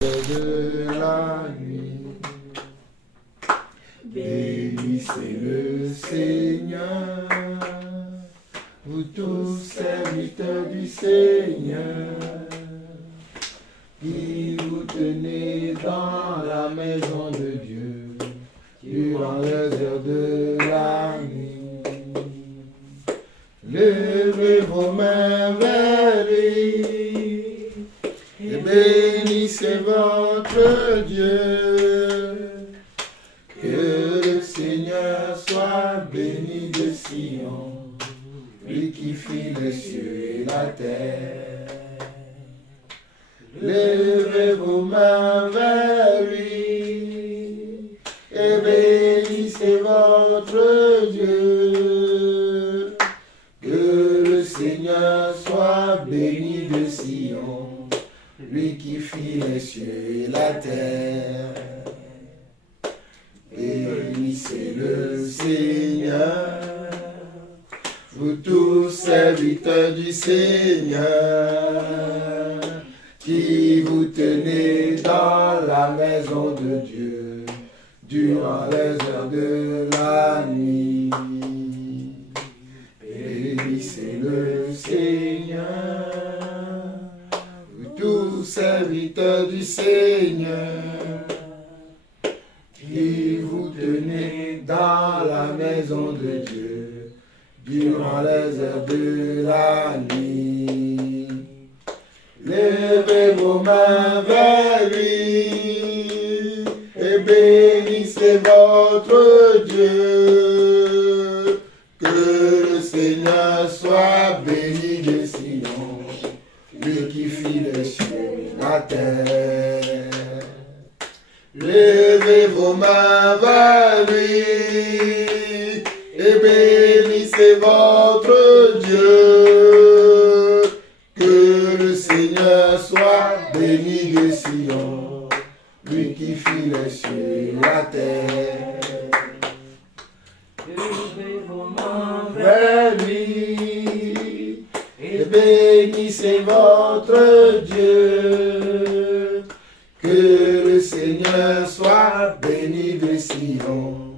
de la nuit. Bénissez le Seigneur, vous tous serviteurs du Seigneur, qui vous tenez dans la maison de Dieu durant les heures de la nuit. Levez vos mains vers lui et bénissez votre Dieu. Que le Seigneur soit béni de Sion, lui qui fit les cieux et la terre. Levez vos mains vers lui et bénissez votre Dieu. Que le Seigneur soit béni de Sion, lui qui fit les cieux et la terre. Bénissez le Seigneur, vous tous serviteurs du Seigneur, qui vous tenez dans la maison de Dieu durant les heures de la nuit. Bénissez le Seigneur, vous tous serviteurs du Seigneur, qui vous tenez dans la maison de Dieu durant les heures de la nuit. Levez vos mains vers lui et bénissez votre Dieu. Que le Seigneur soit béni de Sion, lui qui fit les cieux et la terre. Levez vos mains vers lui et bénissez votre Dieu. Que le Seigneur soit béni de Sion, lui qui fit les cieux et la terre. Levez vos mains vers lui et bénissez votre Dieu. Que le Seigneur soit béni de Sion,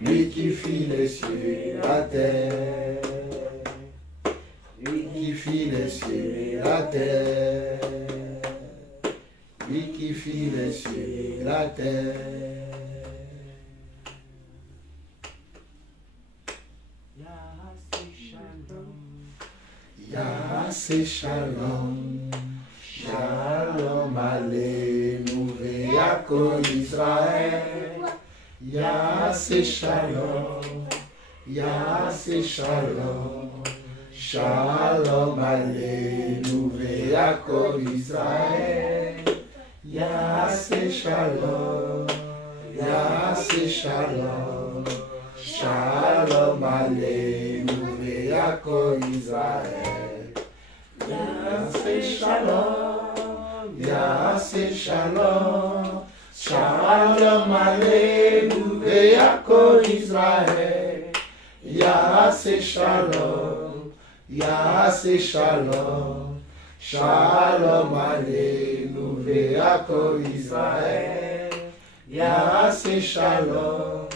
lui qui fit les cieux et la terre. Lui qui fit les cieux et la terre. Lui qui fit les cieux et la terre. Yahasé Shalom, Shalom Alléluia, Yaakov Israël. Yahasé Shalom, Yahasé Shalom, Shalom Alléluia, Yaakov Israël. Yahasé Shalom, Yahasé Shalom, Shalom Alléluia, Yaakov Israël. Yahasé Shalom, Yahasé Shalom, Shalom Alléluia, Yaakov Israël. Yahasé Shalom, Yahasé Shalom, Shalom Alléluia, Yaakov Israël. Yahasé Shalom,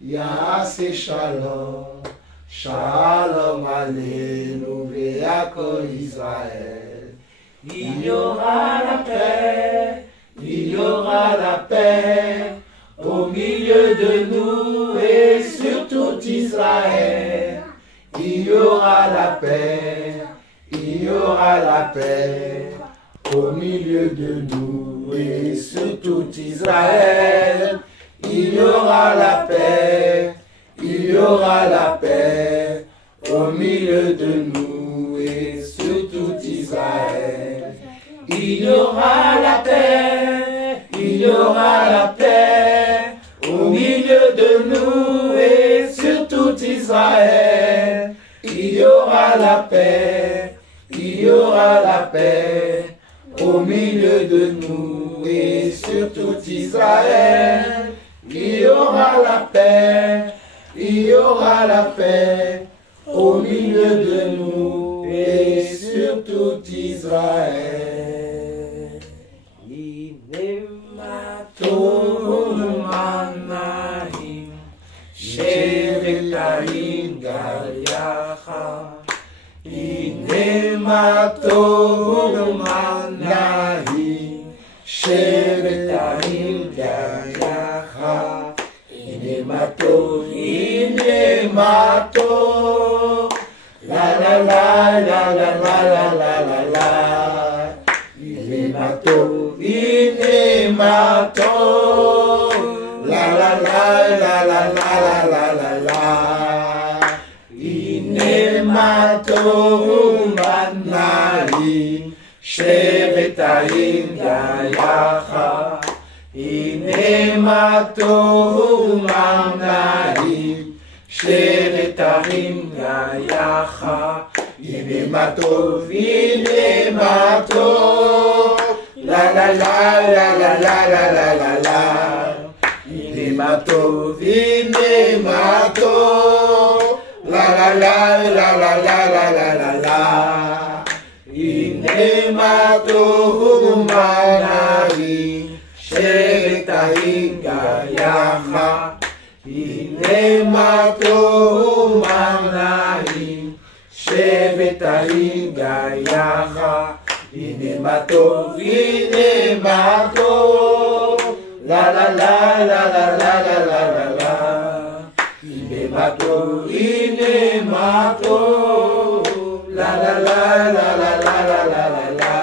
Yahasé Shalom, Shalom Alléluia, Yaakov Israël. Il y aura la paix, il y aura la paix au milieu de nous et sur tout Israël. Il y aura la paix, il y aura la paix au milieu de nous et sur tout Israël. Il y aura la paix, il y aura la paix au milieu de nous et sur tout Israël. Il y aura la paix, il y aura la paix au milieu de nous et sur tout Israël. Il y aura la paix, il y aura la paix au milieu de nous et sur tout Israël. Il y aura la paix, il y aura la paix au milieu de nous et sur tout Israël. Manahim, Sheretahim Gayacha, Inemato Manahim, Sheretahim Gayacha, Inemato, la la la la la la la la la la, Inemato, la la la la la la la la la, Inemato Manahim, Sheretahim Gayacha, Inemato Manahim, Sheretahim Gayacha, Inemato, la la la la la la la la la la, Inemato, la la la la la la la la la la, Inemato Manahim, Sheretahim Gayacha, Inemato Manahim, Sheretahim Gayacha, Inemato, la la la la la la la la la la, Inemato, la la la la la la la la la la,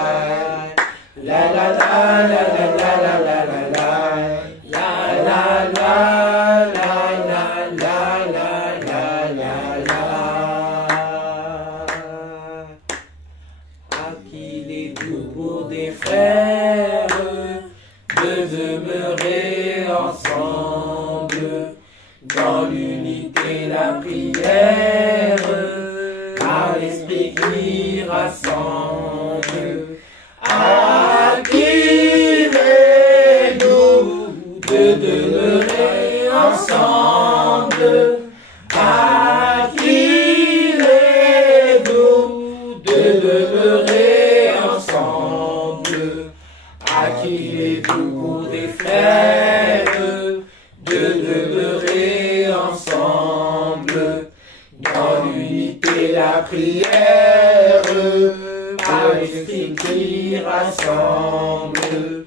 la la la la la la la la la la, la la la. De demeurer ensemble dans l'unité, la prière, par l'esprit qui rassemble. Activez-nous de demeurer ensemble. Activez-nous de demeurer ensemble. Activez-vous pour des frères de demeurer ensemble dans l'unité, la prière, par l'esprit qui rassemble.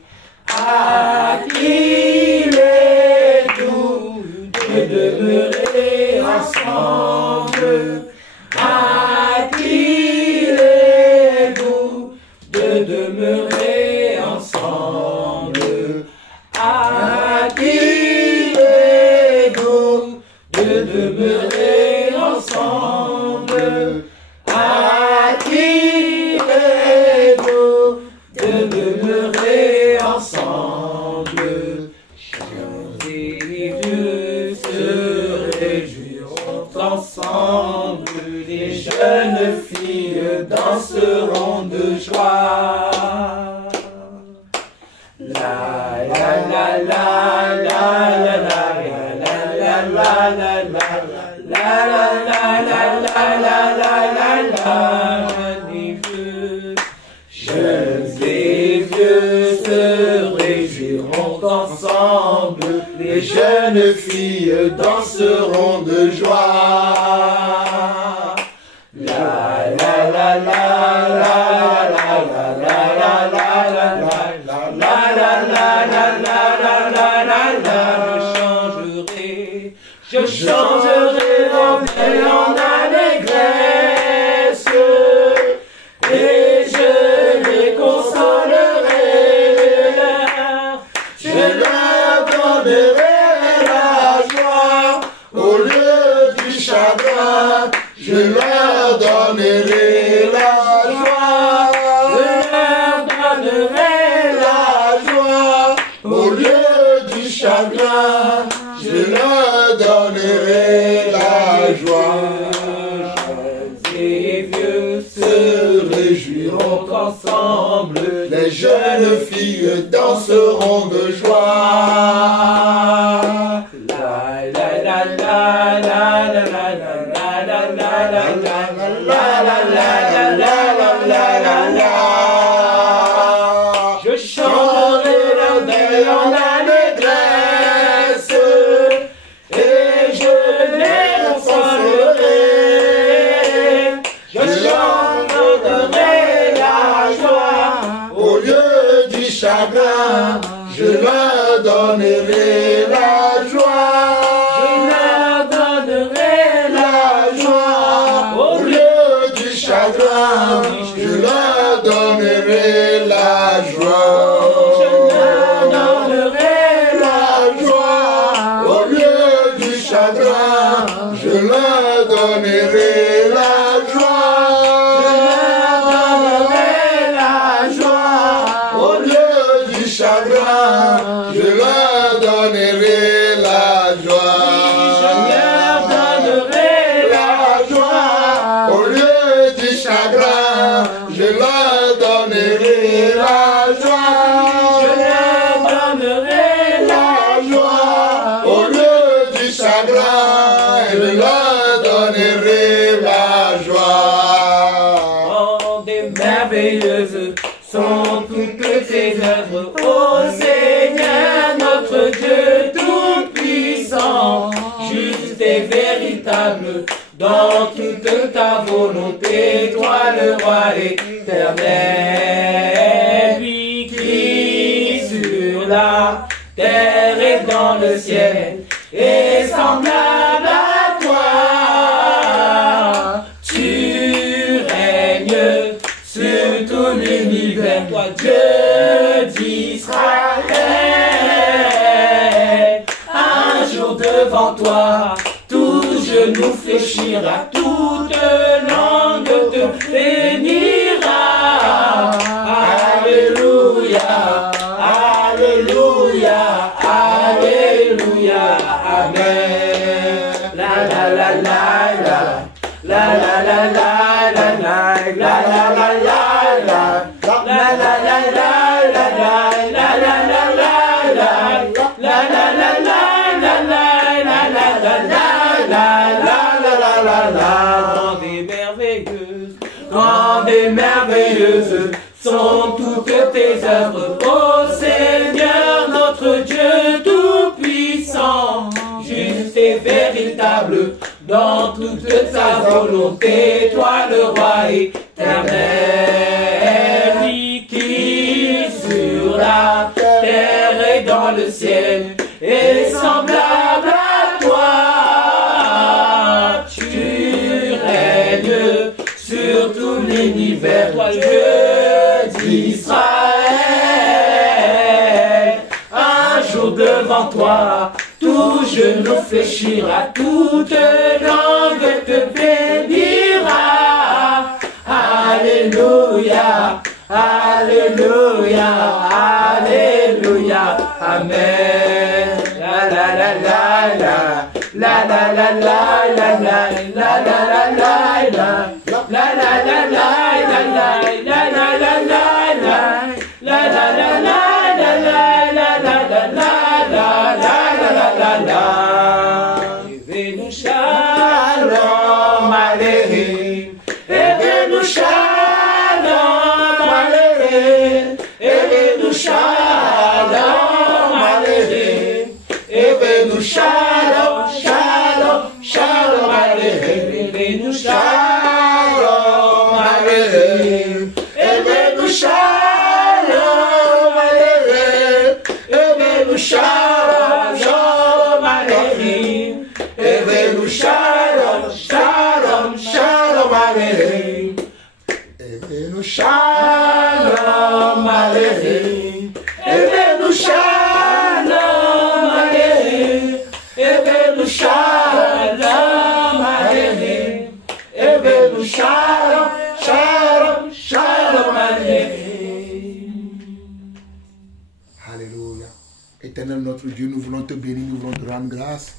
Activez-vous de demeurer ensemble. Activez-vous de demeurer ensemble. Activez-vous de demeurer ensemble. Activez-vous de demeurer ensemble. Jeunes et vieux se réjouiront ensemble. Les jeunes filles danseront de joie. La la la la la la la la la la la la la la. Jeunes et vieux se réjouiront ensemble. Les jeunes filles danseront de joie. La la la la la la la la la la la la la la. Je changerai l'enfer en allégresse et je les consolerai. Je leur donnerai la joie au lieu du chagrin. Je leur donnerai la joie. Je leur donnerai la joie au lieu du chagrin. Je leur donnerai la joie. Jeunes et vieux se réjouiront ensemble. Les jeunes filles danseront de joie. La la la la la la la la la la la la la la. Je chanterai leur je leur donnerai la joie. Je leur donnerai la joie. Au lieu du chagrin, je leur donnerai la joie. Je leur donnerai la joie. Au lieu du chagrin, je leur donnerai la joie. Au lieu du chagrin, je leur donnerai la joie. Je leur donnerai la joie. Au lieu du chagrin, je leur donnerai la joie. Je leur donnerai la joie. Au lieu du chagrin, je leur donnerai la joie. Oh, des merveilleuses sont toutes tes œuvres, ô Seigneur notre Dieu tout-puissant, juste et véritable dans toute ta volonté, toi le roi éternel, lui qui sur la terre et dans le ciel est semblable à toi. Tu règnes sur tout l'univers, toi Dieu d'Israël. Un jour devant toi, tout genou fléchira, toute langue te bénira. Alléluia, Alléluia, Alléluia, Amen. La la la la la, la la la la la la, la la la la la, la la la la la la, la la la la la, la la la la la la, la la la la la. Grande et merveilleuse, grande et merveilleuse sont toutes tes œuvres, ô Seigneur notre Dieu tout-puissant, juste et véritable dans toute ta volonté, toi le roi éternel, lui qui sur la terre et dans le ciel est semblable à toi. Tu règnes sur tout l'univers, toi Dieu d'Israël. Un jour devant toi, tout genou fléchira, toute langue te bénira. Alléluia, Alléluia, Alléluia, Amen. La la la la la, la la la la la la, la la la la la, la la la la la la, la la la la la, la la la la la la, la la la la la. Evenu shalom aleichem, Evenu shalom aleichem, Evenu shalom aleichem, Evenu shalom, shalom, shalom aleichem, Evenu shalom aleichem, Evenu shalom aleichem, Evenu shalom, shalom aleichem, Evenu shalom, shalom, shalom aleichem, Evenu shalom aleichem, Evenu shalom aleichem, Evenu shalom aleichem, Evenu shalom, shalom, shalom aleichem. Alléluia. Éternel notre Dieu, nous voulons te bénir, nous voulons te rendre grâce.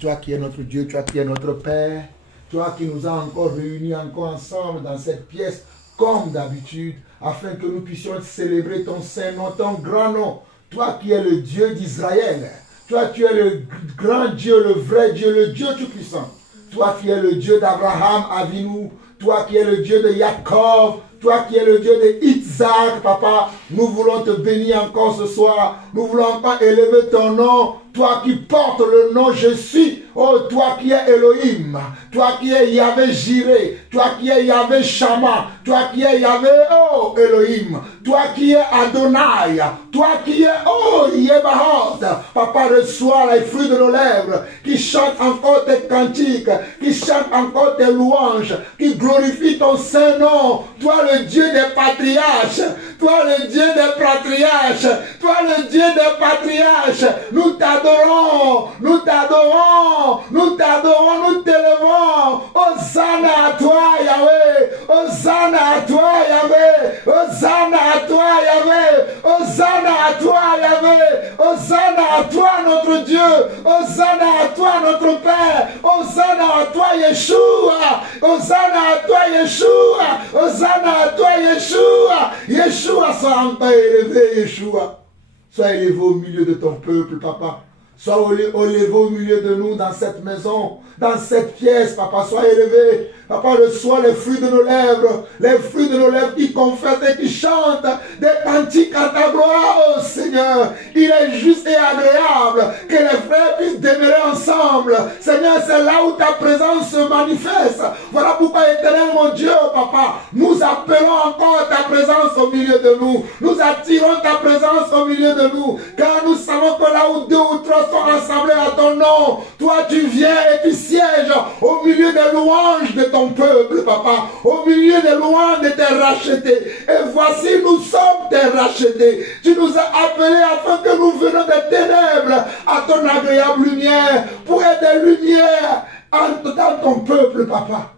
Toi qui es notre Dieu, toi qui es notre Père, toi qui nous as encore réunis encore ensemble dans cette pièce comme d'habitude, afin que nous puissions célébrer ton saint nom, ton grand nom. Toi qui es le Dieu d'Israël, toi tu es le grand Dieu, le vrai Dieu, le Dieu tout-puissant. Toi qui es le Dieu d'Abraham, Avinu, toi qui es le Dieu de Jacob, toi qui es le Dieu de Isaac, papa, nous voulons te bénir encore ce soir. Nous voulons encore élever ton nom. Toi qui portes le nom Je suis. Oh, toi qui es Elohim. Toi qui es Yahvé Jireh. Toi qui es Yahvé Shammah. toi qui es Yahvé, oh Elohim, toi qui es Adonai, toi qui es, oh Yébahot. Papa, reçois les fruits de nos lèvres, qui chantent encore tes cantiques, qui chantent encore tes louanges, qui glorifient ton saint nom. Toi le Dieu des patriarches, toi le Dieu des patriarches, toi le Dieu des patriarches. Nous t'adorons, nous t'adorons, nous t'adorons, nous t'élevons. Hosanna à toi Yahvé, Hosanna à toi Yahvé, Hosanna à toi Yahvé, Hosanna à toi Yahvé, Hosanna à toi notre Dieu, Hosanna à toi notre Père, Hosanna à toi Yeshua, Hosanna à toi Yeshua, Hosanna à toi Yeshua. Yeshua, sois encore élevé, Yeshua. Sois élevé au milieu de ton peuple, papa. Sois élevé au milieu de nous dans cette maison, dans cette pièce, papa. Sois élevé. Papa, reçois les fruits de nos lèvres, les fruits de nos lèvres qui confessent et qui chantent des cantiques à ta gloire, oh Seigneur. Il est juste et agréable que les frères puissent demeurer ensemble. Seigneur, c'est là où ta présence se manifeste. Voilà pourquoi, éternel mon Dieu, papa, nous appelons encore ta présence au milieu de nous. Nous attirons ta présence au milieu de nous. Car nous savons que là où deux ou trois sont rassemblés à ton nom, toi tu viens et tu sièges au milieu des louanges de ton peuple, papa, au milieu des louanges de tes rachetés. Et voici, nous sommes tes rachetés. Tu nous as appelés afin que nous venions des ténèbres à ton agréable lumière, pour être des lumières dans ton peuple, papa.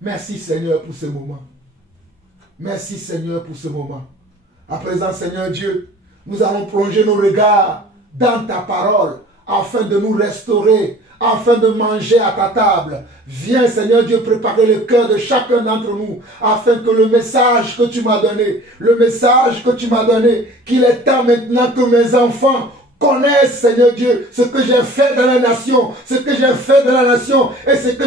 Merci Seigneur pour ce moment. Merci Seigneur pour ce moment. À présent, Seigneur Dieu, nous allons plonger nos regards dans ta parole afin de nous restaurer, afin de manger à ta table. Viens Seigneur Dieu préparer le cœur de chacun d'entre nous afin que le message que tu m'as donné, qu'il est temps maintenant que mes enfants connaissent, Seigneur Dieu, ce que j'ai fait dans la nation, et ce que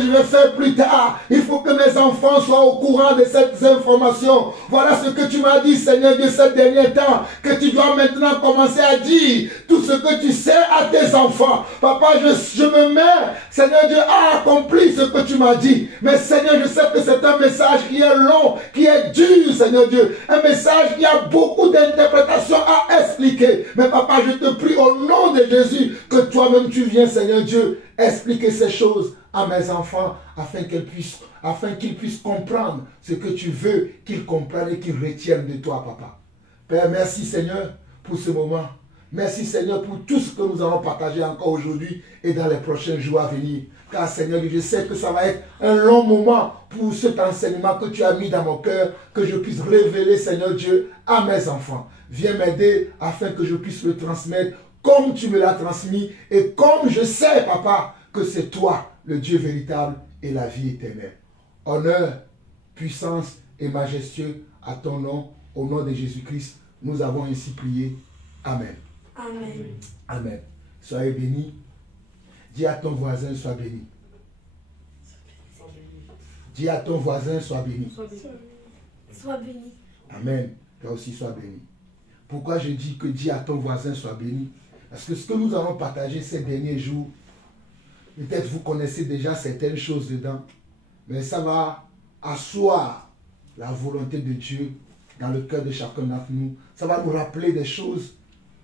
je vais faire plus tard. Il faut que mes enfants soient au courant de cette information. Voilà ce que tu m'as dit, Seigneur Dieu, ces derniers temps, que tu dois maintenant commencer à dire tout ce que tu sais à tes enfants. Papa, je me mets, Seigneur Dieu, à accomplir ce que tu m'as dit. Mais Seigneur, je sais que c'est un message qui est long, qui est dur, Seigneur Dieu. Un message qui a beaucoup d'interprétations à expliquer. Mais papa, je te prie au nom de Jésus, que toi-même tu viens, Seigneur Dieu, expliquer ces choses à mes enfants, afin qu'ils puissent comprendre ce que tu veux qu'ils comprennent et qu'ils retiennent de toi, papa. Père, merci Seigneur pour ce moment. Merci Seigneur pour tout ce que nous allons partager encore aujourd'hui et dans les prochains jours à venir. Car Seigneur, je sais que ça va être un long moment pour cet enseignement que tu as mis dans mon cœur, que je puisse révéler, Seigneur Dieu, à mes enfants. Viens m'aider afin que je puisse le transmettre comme tu me l'as transmis et comme je sais, papa, que c'est toi, le Dieu véritable et la vie éternelle. Honneur, puissance et majestueux à ton nom, au nom de Jésus-Christ, nous avons ainsi prié. Amen. Amen. Amen. Soyez bénis. Dis à ton voisin, sois béni. Dis à ton voisin, sois béni. Sois béni. Amen. Toi aussi, sois béni. Pourquoi je dis que dis à ton voisin, sois béni? Parce que ce que nous allons partager ces derniers jours, peut-être vous connaissez déjà certaines choses dedans, mais ça va asseoir la volonté de Dieu dans le cœur de chacun d'entre nous. Ça va nous rappeler des choses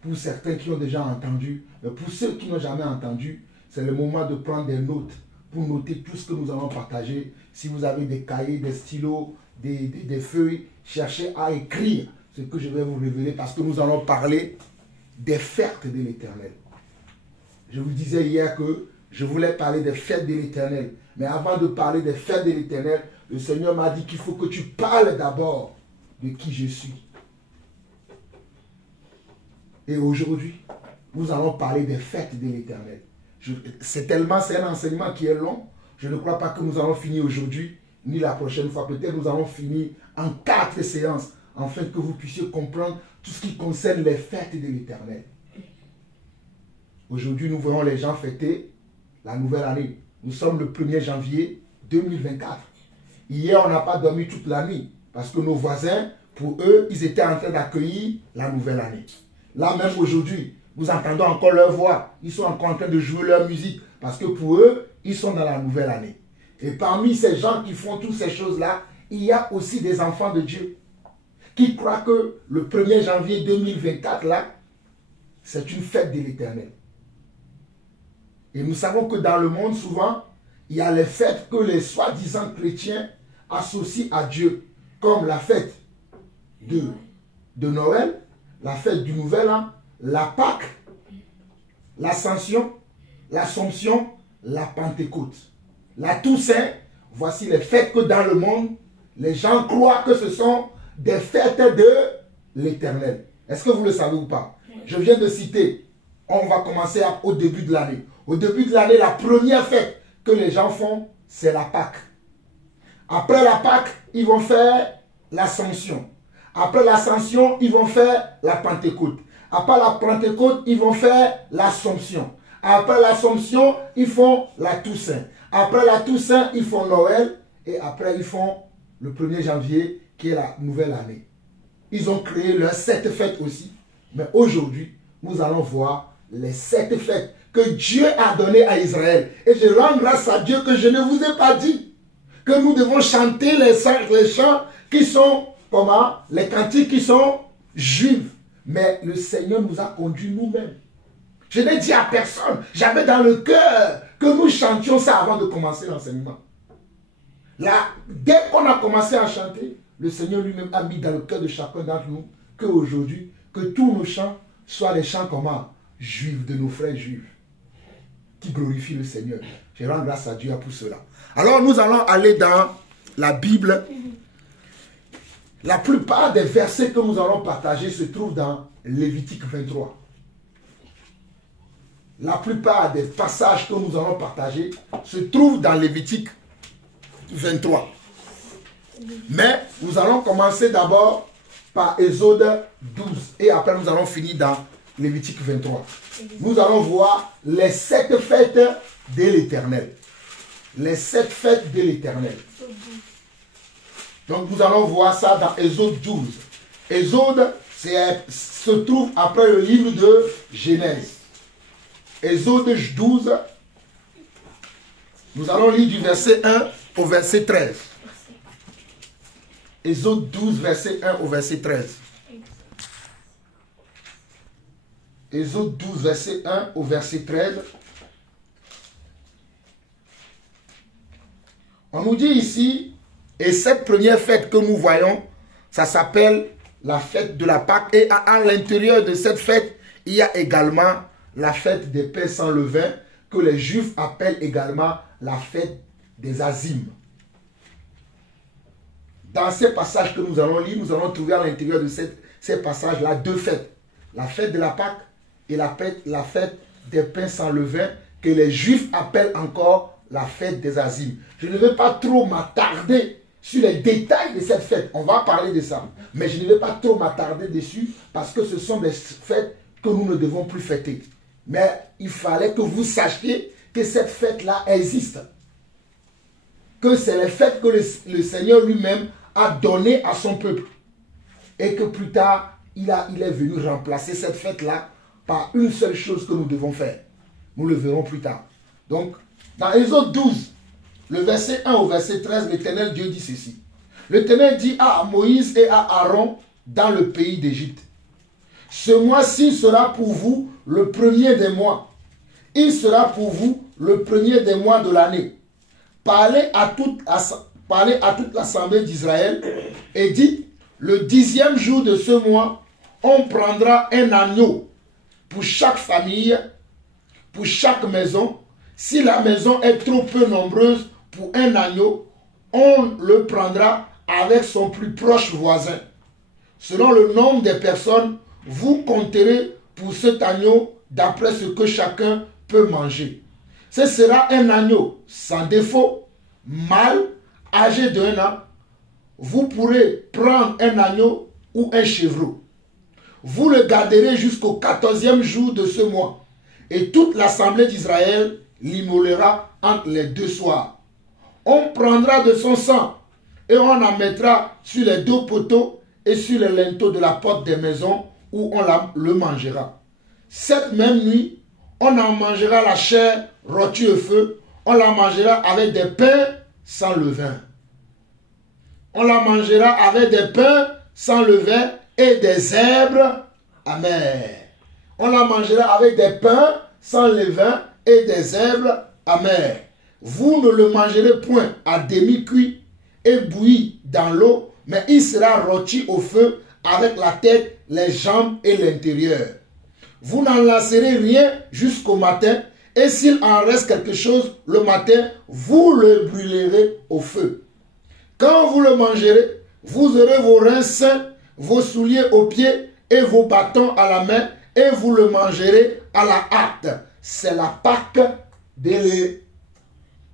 pour certains qui ont déjà entendu, mais pour ceux qui n'ont jamais entendu, c'est le moment de prendre des notes pour noter tout ce que nous allons partager. Si vous avez des cahiers, des stylos, des feuilles, cherchez à écrire ce que je vais vous révéler parce que nous allons parler des fêtes de l'Éternel. Je vous disais hier que je voulais parler des fêtes de l'Éternel. Mais avant de parler des fêtes de l'Éternel, le Seigneur m'a dit qu'il faut que tu parles d'abord de qui je suis. Et aujourd'hui, nous allons parler des fêtes de l'Éternel. C'est un enseignement qui est long. Je ne crois pas que nous allons finir aujourd'hui, ni la prochaine fois. Peut-être nous allons finir en 4 séances, afin que vous puissiez comprendre tout ce qui concerne les fêtes de l'Éternel. Aujourd'hui, nous voyons les gens fêter la nouvelle année. Nous sommes le 1er janvier 2024. Hier, on n'a pas dormi toute la nuit, parce que nos voisins, pour eux, ils étaient en train d'accueillir la nouvelle année. Là même aujourd'hui, nous entendons encore leur voix. Ils sont encore en train de jouer leur musique, parce que pour eux, ils sont dans la nouvelle année. Et parmi ces gens qui font toutes ces choses-là, il y a aussi des enfants de Dieu qui croient que le 1er janvier 2024, là, c'est une fête de l'Éternel. Et nous savons que dans le monde, souvent, il y a les fêtes que les soi-disant chrétiens associent à Dieu, comme la fête de Noël, la fête du Nouvel An, la Pâque, l'Ascension, l'Assomption, la Pentecôte. La Toussaint, voici les fêtes que dans le monde, les gens croient que ce sont des fêtes de l'Éternel. Est-ce que vous le savez ou pas? Je viens de citer, on va commencer au début de l'année. Au début de l'année, la première fête que les gens font, c'est la Pâque. Après la Pâque, ils vont faire l'Ascension. Après l'Ascension, ils vont faire la Pentecôte. Après la Pentecôte, ils vont faire l'Assomption. Après l'Assomption, ils font la Toussaint. Après la Toussaint, ils font Noël. Et après, ils font le 1er janvier, qui est la nouvelle année. Ils ont créé leurs 7 fêtes aussi. Mais aujourd'hui, nous allons voir les 7 fêtes que Dieu a données à Israël. Et je rends grâce à Dieu que je ne vous ai pas dit que nous devons chanter les chants qui sont, comment, les cantiques qui sont juifs. Mais le Seigneur nous a conduits nous-mêmes. Je n'ai dit à personne. J'avais dans le cœur que nous chantions ça avant de commencer l'enseignement. Là, dès qu'on a commencé à chanter, le Seigneur lui-même a mis dans le cœur de chacun d'entre nous qu'aujourd'hui, que tous nos chants soient les chants comment? Juifs, de nos frères juifs, qui glorifient le Seigneur. Je rends grâce à Dieu pour cela. Alors nous allons aller dans la Bible. La plupart des versets que nous allons partager se trouvent dans Lévitique 23. La plupart des passages que nous allons partager se trouvent dans Lévitique 23. Mais nous allons commencer d'abord par Exode 12. Et après nous allons finir dans Lévitique 23. Nous allons voir les 7 fêtes de l'Éternel. Les 7 fêtes de l'Éternel. Donc nous allons voir ça dans Exode 12. Exode se trouve après le livre de Genèse. Exode 12. Nous allons lire du verset 1 au verset 13. Exode 12, verset 1 au verset 13. Exode 12, verset 1 au verset 13. On nous dit ici, et cette première fête que nous voyons, ça s'appelle la fête de la Pâque. Et à l'intérieur de cette fête, il y a également la fête des pains sans levain, que les Juifs appellent également la fête des Azimes. Dans ces passages que nous allons lire, nous allons trouver à l'intérieur de ces passages-là 2 fêtes. La fête de la Pâque et la fête des pains sans levain, que les Juifs appellent encore la fête des Azimes. Je ne vais pas trop m'attarder sur les détails de cette fête. On va parler de ça. Mais je ne vais pas trop m'attarder dessus parce que ce sont des fêtes que nous ne devons plus fêter. Mais il fallait que vous sachiez que cette fête-là existe. Que c'est les fêtes que le Seigneur lui-même a données à son peuple. Et que plus tard, il est venu remplacer cette fête-là par une seule chose que nous devons faire. Nous le verrons plus tard. Donc, dans Exode 12, le verset 1 au verset 13, l'Éternel Dieu dit ceci. L'Éternel dit à Moïse et à Aaron dans le pays d'Égypte. Ce mois-ci sera pour vous le premier des mois. Il sera pour vous le premier des mois de l'année. Parlez à toute l'assemblée d'Israël et dites, le 10e jour de ce mois, on prendra un agneau pour chaque famille, pour chaque maison. Si la maison est trop peu nombreuse pour un agneau, on le prendra avec son plus proche voisin. Selon le nombre des personnes, vous compterez pour cet agneau d'après ce que chacun peut manger. Ce sera un agneau sans défaut, mâle, âgé d'1 an. Vous pourrez prendre un agneau ou un chevreau. Vous le garderez jusqu'au 14e jour de ce mois. Et toute l'assemblée d'Israël l'immolera entre les 2 soirs. On prendra de son sang et on en mettra sur les 2 poteaux et sur les linteaux de la porte des maisons où on le mangera. Cette même nuit, on en mangera la chair rôtie au feu. On la mangera avec des pains sans levain. On la mangera avec des pains sans levain et des herbes amères. On la mangera avec des pains sans levain et des herbes amères. Vous ne le mangerez point à demi-cuit et bouilli dans l'eau, mais il sera rôti au feu avec la tête, les jambes et l'intérieur. Vous n'en lasserez rien jusqu'au matin, et s'il en reste quelque chose le matin, vous le brûlerez au feu. Quand vous le mangerez, vous aurez vos reins sains, vos souliers aux pieds et vos bâtons à la main, et vous le mangerez à la hâte. C'est la Pâque de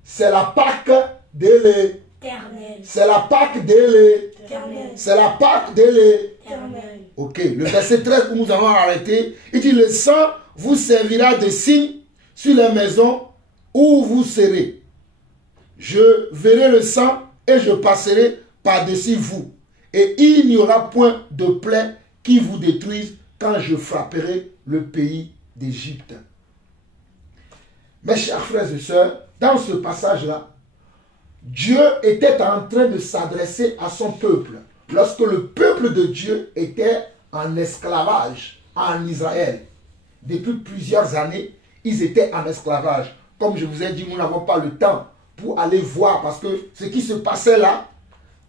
C'est la Pâque de Éternel. C'est la Pâque de Éternel. C'est la Pâque de Éternel. Ok, le verset 13 où nous avons arrêté, il dit: le sang vous servira de signe sur les maisons où vous serez. Je verrai le sang et je passerai par-dessus vous. Et il n'y aura point de plaie qui vous détruise quand je frapperai le pays d'Égypte. Mes chers frères et sœurs, dans ce passage-là, Dieu était en train de s'adresser à son peuple. Lorsque le peuple de Dieu était en esclavage en Israël. Depuis plusieurs années, ils étaient en esclavage. Comme je vous ai dit, nous n'avons pas le temps pour aller voir, parce que ce qui se passait là,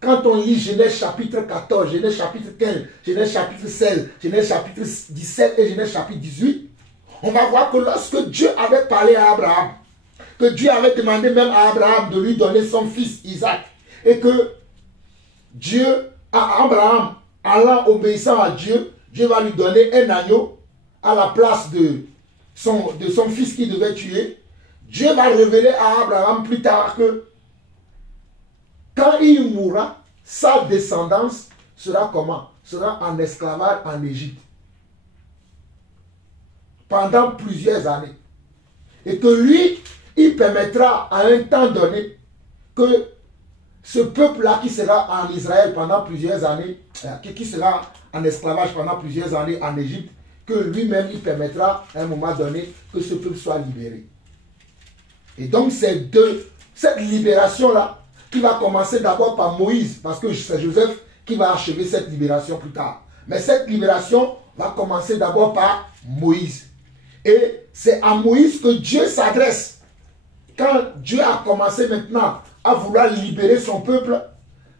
quand on lit Genèse chapitre 14, Genèse chapitre 15, Genèse chapitre 16, Genèse chapitre 17 et Genèse chapitre 18, on va voir que lorsque Dieu avait parlé à Abraham, que Dieu avait demandé même à Abraham de lui donner son fils Isaac, et que Dieu, à Abraham, allant obéissant à Dieu, Dieu va lui donner un agneau à la place de son fils qu'il devait tuer. Dieu va révéler à Abraham plus tard que quand il mourra, sa descendance sera comment? Sera en esclavage en Égypte. Pendant plusieurs années. Et que lui, il permettra à un temps donné que ce peuple-là qui sera en Israël pendant plusieurs années, qui sera en esclavage pendant plusieurs années en Égypte, que lui-même, il permettra à un moment donné que ce peuple soit libéré. Et donc, c'est de cette libération-là qui va commencer d'abord par Moïse, parce que c'est Joseph qui va achever cette libération plus tard. Mais cette libération va commencer d'abord par Moïse. Et c'est à Moïse que Dieu s'adresse. Quand Dieu a commencé maintenant à vouloir libérer son peuple,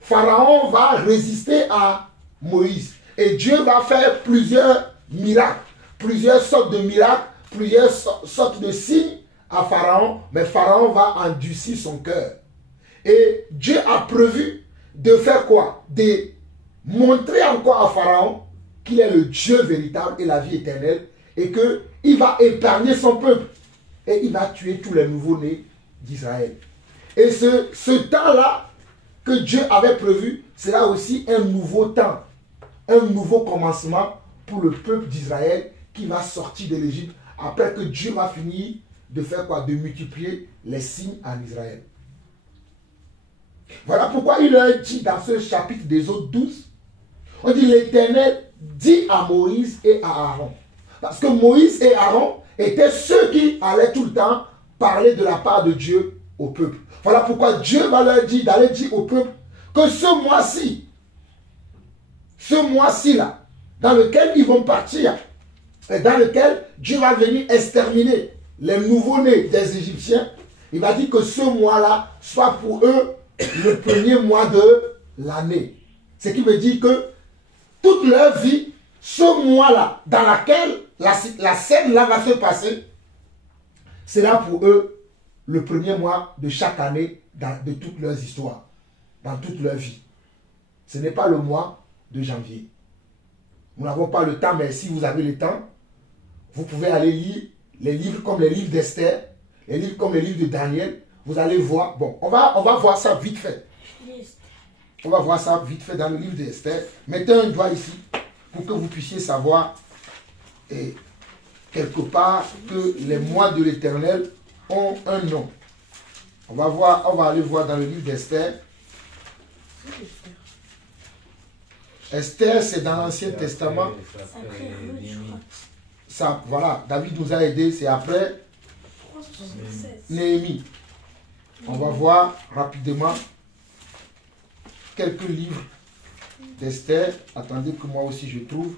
Pharaon va résister à Moïse. Et Dieu va faire plusieurs miracles, plusieurs sortes de miracles, plusieurs sortes de signes à Pharaon, mais Pharaon va endurcir son cœur. Et Dieu a prévu de faire quoi? De montrer encore à Pharaon qu'il est le Dieu véritable et la vie éternelle, et qu'il va épargner son peuple, et il va tuer tous les nouveaux-nés d'Israël. Et ce temps-là que Dieu avait prévu sera aussi un nouveau temps, un nouveau commencement pour le peuple d'Israël qui va sortir de l'Égypte après que Dieu va finir de faire quoi? De multiplier les signes en Israël. Voilà pourquoi il leur dit dans ce chapitre d'Exode 12, on dit: l'Éternel dit à Moïse et à Aaron. Parce que Moïse et Aaron étaient ceux qui allaient tout le temps parler de la part de Dieu au peuple. Voilà pourquoi Dieu va leur dire d'aller dire au peuple que ce mois-ci là, dans lequel ils vont partir, et dans lequel Dieu va venir exterminer les nouveaux-nés des Égyptiens, il va dire que ce mois-là soit pour eux le premier mois de l'année. Ce qui veut dire que toute leur vie, ce mois-là, dans laquelle la scène-là va se passer, sera pour eux le premier mois de chaque année de toutes leurs histoires, dans toute leur vie. Ce n'est pas le mois de janvier. Nous n'avons pas le temps, mais si vous avez le temps, vous pouvez aller lire les livres comme les livres d'Esther, les livres comme les livres de Daniel. Vous allez voir. Bon, on va voir ça vite fait. On va voir ça vite fait dans le livre d'Esther. Mettez un doigt ici pour que vous puissiez savoir quelque part que les mois de l'Éternel ont un nom. On va aller voir dans le livre d'Esther. Esther, c'est dans l'Ancien Testament. Ça, voilà, David nous a aidés, c'est après Néhémie. On va voir rapidement. quelques livres d'Esther. Attendez que moi aussi je trouve.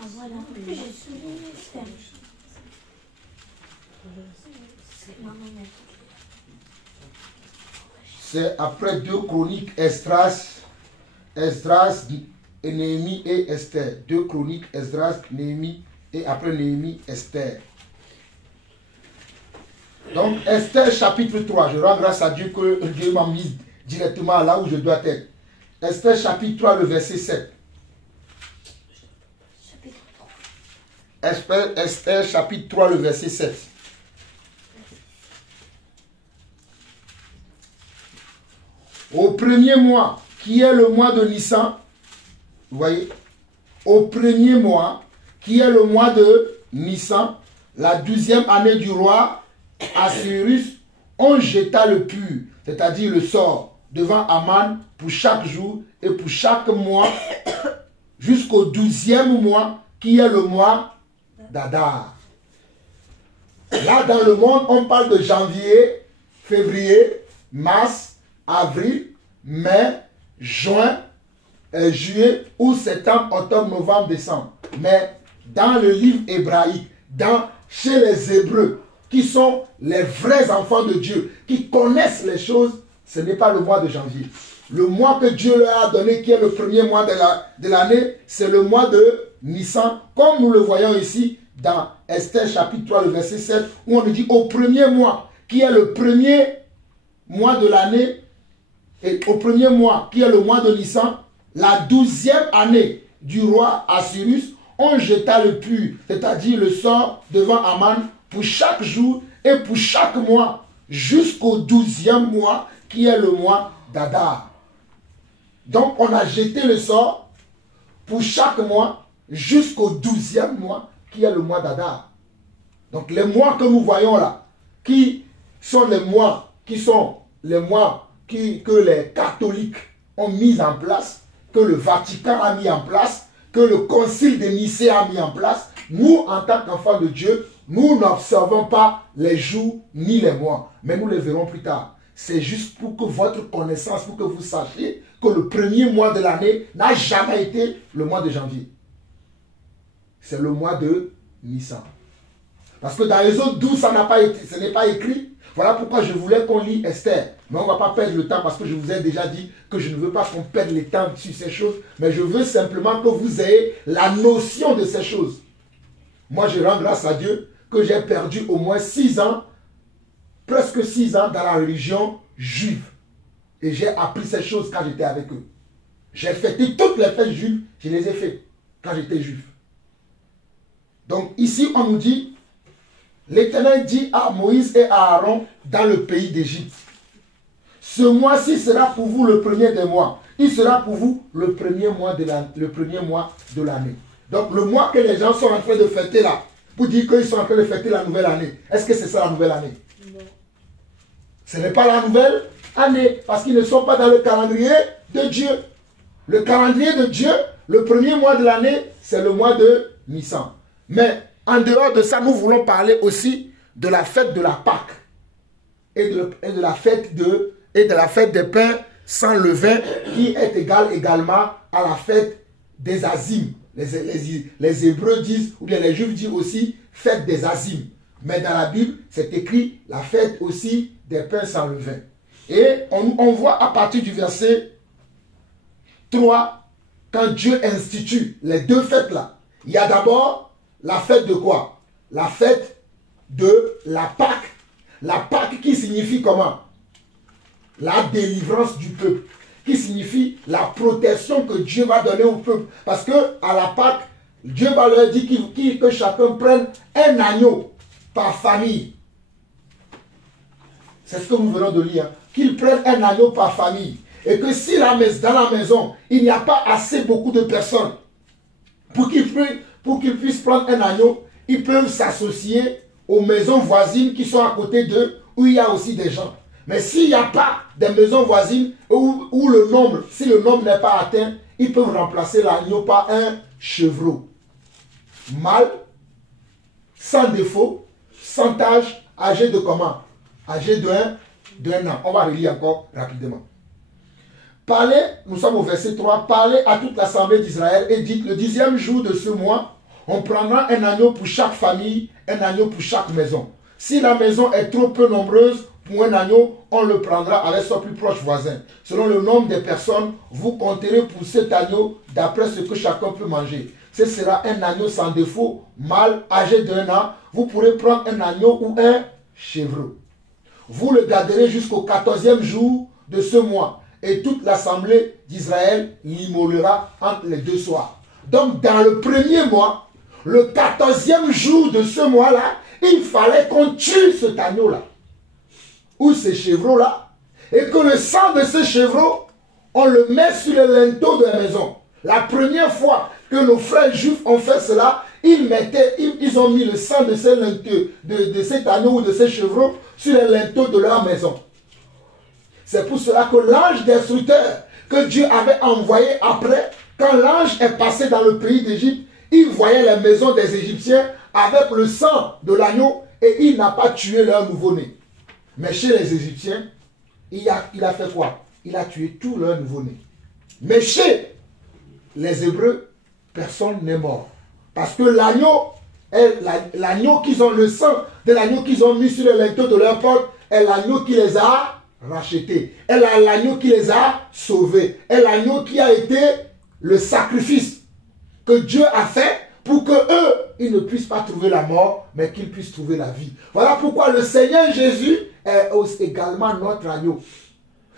Ah voilà, j'ai souligné Esther. C'est après 2 Chroniques, Esdras et Néhémie et Esther. 2 Chroniques, Esdras, Néhémie et après Néhémie, Esther. Donc Esther chapitre 3, je rends grâce à Dieu que Dieu m'a mis directement là où je dois être. Esther chapitre 3, le verset 7. Esther chapitre 3, le verset 7. Au premier mois, qui est le mois de Nissan, vous voyez, au premier mois, qui est le mois de Nissan, la 12e année du roi Assuérus, on jeta le pur, c'est-à-dire le sort, devant Aman pour chaque jour et pour chaque mois, jusqu'au 12e mois, qui est le mois d'Adar. Là, dans le monde, on parle de janvier, février, mars, avril, mai, juin, juillet, août, septembre, octobre, novembre, décembre. Mais dans le livre hébraïque, chez les Hébreux, qui sont les vrais enfants de Dieu, qui connaissent les choses, ce n'est pas le mois de janvier. Le mois que Dieu leur a donné, qui est le premier mois de l'année, c'est le mois de Nissan, comme nous le voyons ici dans Esther chapitre 3, le verset 7, où on nous dit au premier mois, qui est le premier mois de l'année, et au premier mois, qui est le mois de Nissan, la 12e année du roi Assuérus, on jeta le pur, c'est-à-dire le sort devant Aman pour chaque jour et pour chaque mois, jusqu'au 12e mois, qui est le mois d'Adar. Donc, on a jeté le sort pour chaque mois, jusqu'au 12e mois, qui est le mois d'Adar. Donc, les mois que nous voyons là, qui sont les mois que les catholiques ont mis en place, que le Vatican a mis en place, que le concile de Nicée a mis en place, nous, en tant qu'enfants de Dieu, nous n'observons pas les jours ni les mois, mais nous les verrons plus tard. C'est juste pour que votre connaissance, pour que vous sachiez que le premier mois de l'année n'a jamais été le mois de janvier. C'est le mois de Nissan. Parce que dans les autres 12, ce n'est pas écrit. Voilà pourquoi je voulais qu'on lit Esther. Mais on ne va pas perdre le temps parce que je vous ai déjà dit que je ne veux pas qu'on perde le temps sur ces choses. Mais je veux simplement que vous ayez la notion de ces choses. Moi, je rends grâce à Dieu que j'ai perdu au moins 6 ans, presque 6 ans dans la religion juive. Et j'ai appris ces choses quand j'étais avec eux. J'ai fêté toutes les fêtes juives, je les ai faites quand j'étais juif. Donc ici, on nous dit, l'Éternel dit à Moïse et à Aaron dans le pays d'Égypte, ce mois-ci sera pour vous le premier des mois. Il sera pour vous le premier mois de l'année. Donc le mois que les gens sont en train de fêter là, pour dire qu'ils sont en train de fêter la nouvelle année, est-ce que c'est ça la nouvelle année? Non. Ce n'est pas la nouvelle année, parce qu'ils ne sont pas dans le calendrier de Dieu. Le calendrier de Dieu, le premier mois de l'année, c'est le mois de Nissan. Mais en dehors de ça, nous voulons parler aussi de la fête de la Pâque et de la fête des pains sans levain, qui est égale également à la fête des Azimes. Les Hébreux disent, ou bien les Juifs disent aussi fête des Azimes. Mais dans la Bible, c'est écrit la fête aussi des pains sans levain. Et on voit à partir du verset 3, quand Dieu institue les deux fêtes là, il y a d'abord la fête de quoi? La fête de la Pâque. La Pâque qui signifie comment? La délivrance du peuple. Qui signifie la protection que Dieu va donner au peuple. Parce que à la Pâque, Dieu va leur dire que chacun prenne un agneau par famille. C'est ce que nous venons de lire. Qu'ils prennent un agneau par famille. Et que si dans la maison, il n'y a pas assez beaucoup de personnes pour qu'ils puissent prendre un agneau, ils peuvent s'associer aux maisons voisines qui sont à côté d'eux, où il y a aussi des gens. Mais s'il n'y a pas des maisons voisines où le nombre, si le nombre n'est pas atteint, ils peuvent remplacer l'agneau par un chevreau. Mâle, sans défaut, sans tache, âgé de comment? âgés d'un an. On va relire encore rapidement. Parlez, nous sommes au verset 3, parlez à toute l'assemblée d'Israël et dites, le 10e jour de ce mois, on prendra un agneau pour chaque famille, un agneau pour chaque maison. Si la maison est trop peu nombreuse, pour un agneau, on le prendra avec son plus proche voisin. Selon le nombre de personnes, vous compterez pour cet agneau d'après ce que chacun peut manger. Ce sera un agneau sans défaut, mâle, âgé d'1 an. Vous pourrez prendre un agneau ou un chèvreau. Vous le garderez jusqu'au 14e jour de ce mois. Et toute l'assemblée d'Israël l'immolera entre les 2 soirs. Donc dans le premier mois, le 14e jour de ce mois-là, il fallait qu'on tue cet agneau-là. Ou ces chevreaux-là. Et que le sang de ce chevreau, on le met sur le linteau de la maison. La première fois que nos frères juifs ont fait cela, ils ont mis le sang de ce linteau, de cet agneau ou de ces chevreaux sur le linteau de leur maison. C'est pour cela que l'ange destructeur que Dieu avait envoyé après, quand l'ange est passé dans le pays d'Égypte, il voyait les maisons des Égyptiens avec le sang de l'agneau et il n'a pas tué leur nouveau-né. Mais chez les Égyptiens, il a fait quoi? Il a tué tous leurs nouveau-nés. Mais chez les Hébreux, personne n'est mort. Parce que l'agneau qu'ils ont, le sang de l'agneau qu'ils ont mis sur le linteau de leur porte, est l'agneau qui les a rachetés. Elle est l'agneau qui les a sauvés. Elle est l'agneau qui a été le sacrifice que Dieu a fait pour que eux, ils ne puissent pas trouver la mort, mais qu'ils puissent trouver la vie. Voilà pourquoi le Seigneur Jésus est également notre agneau.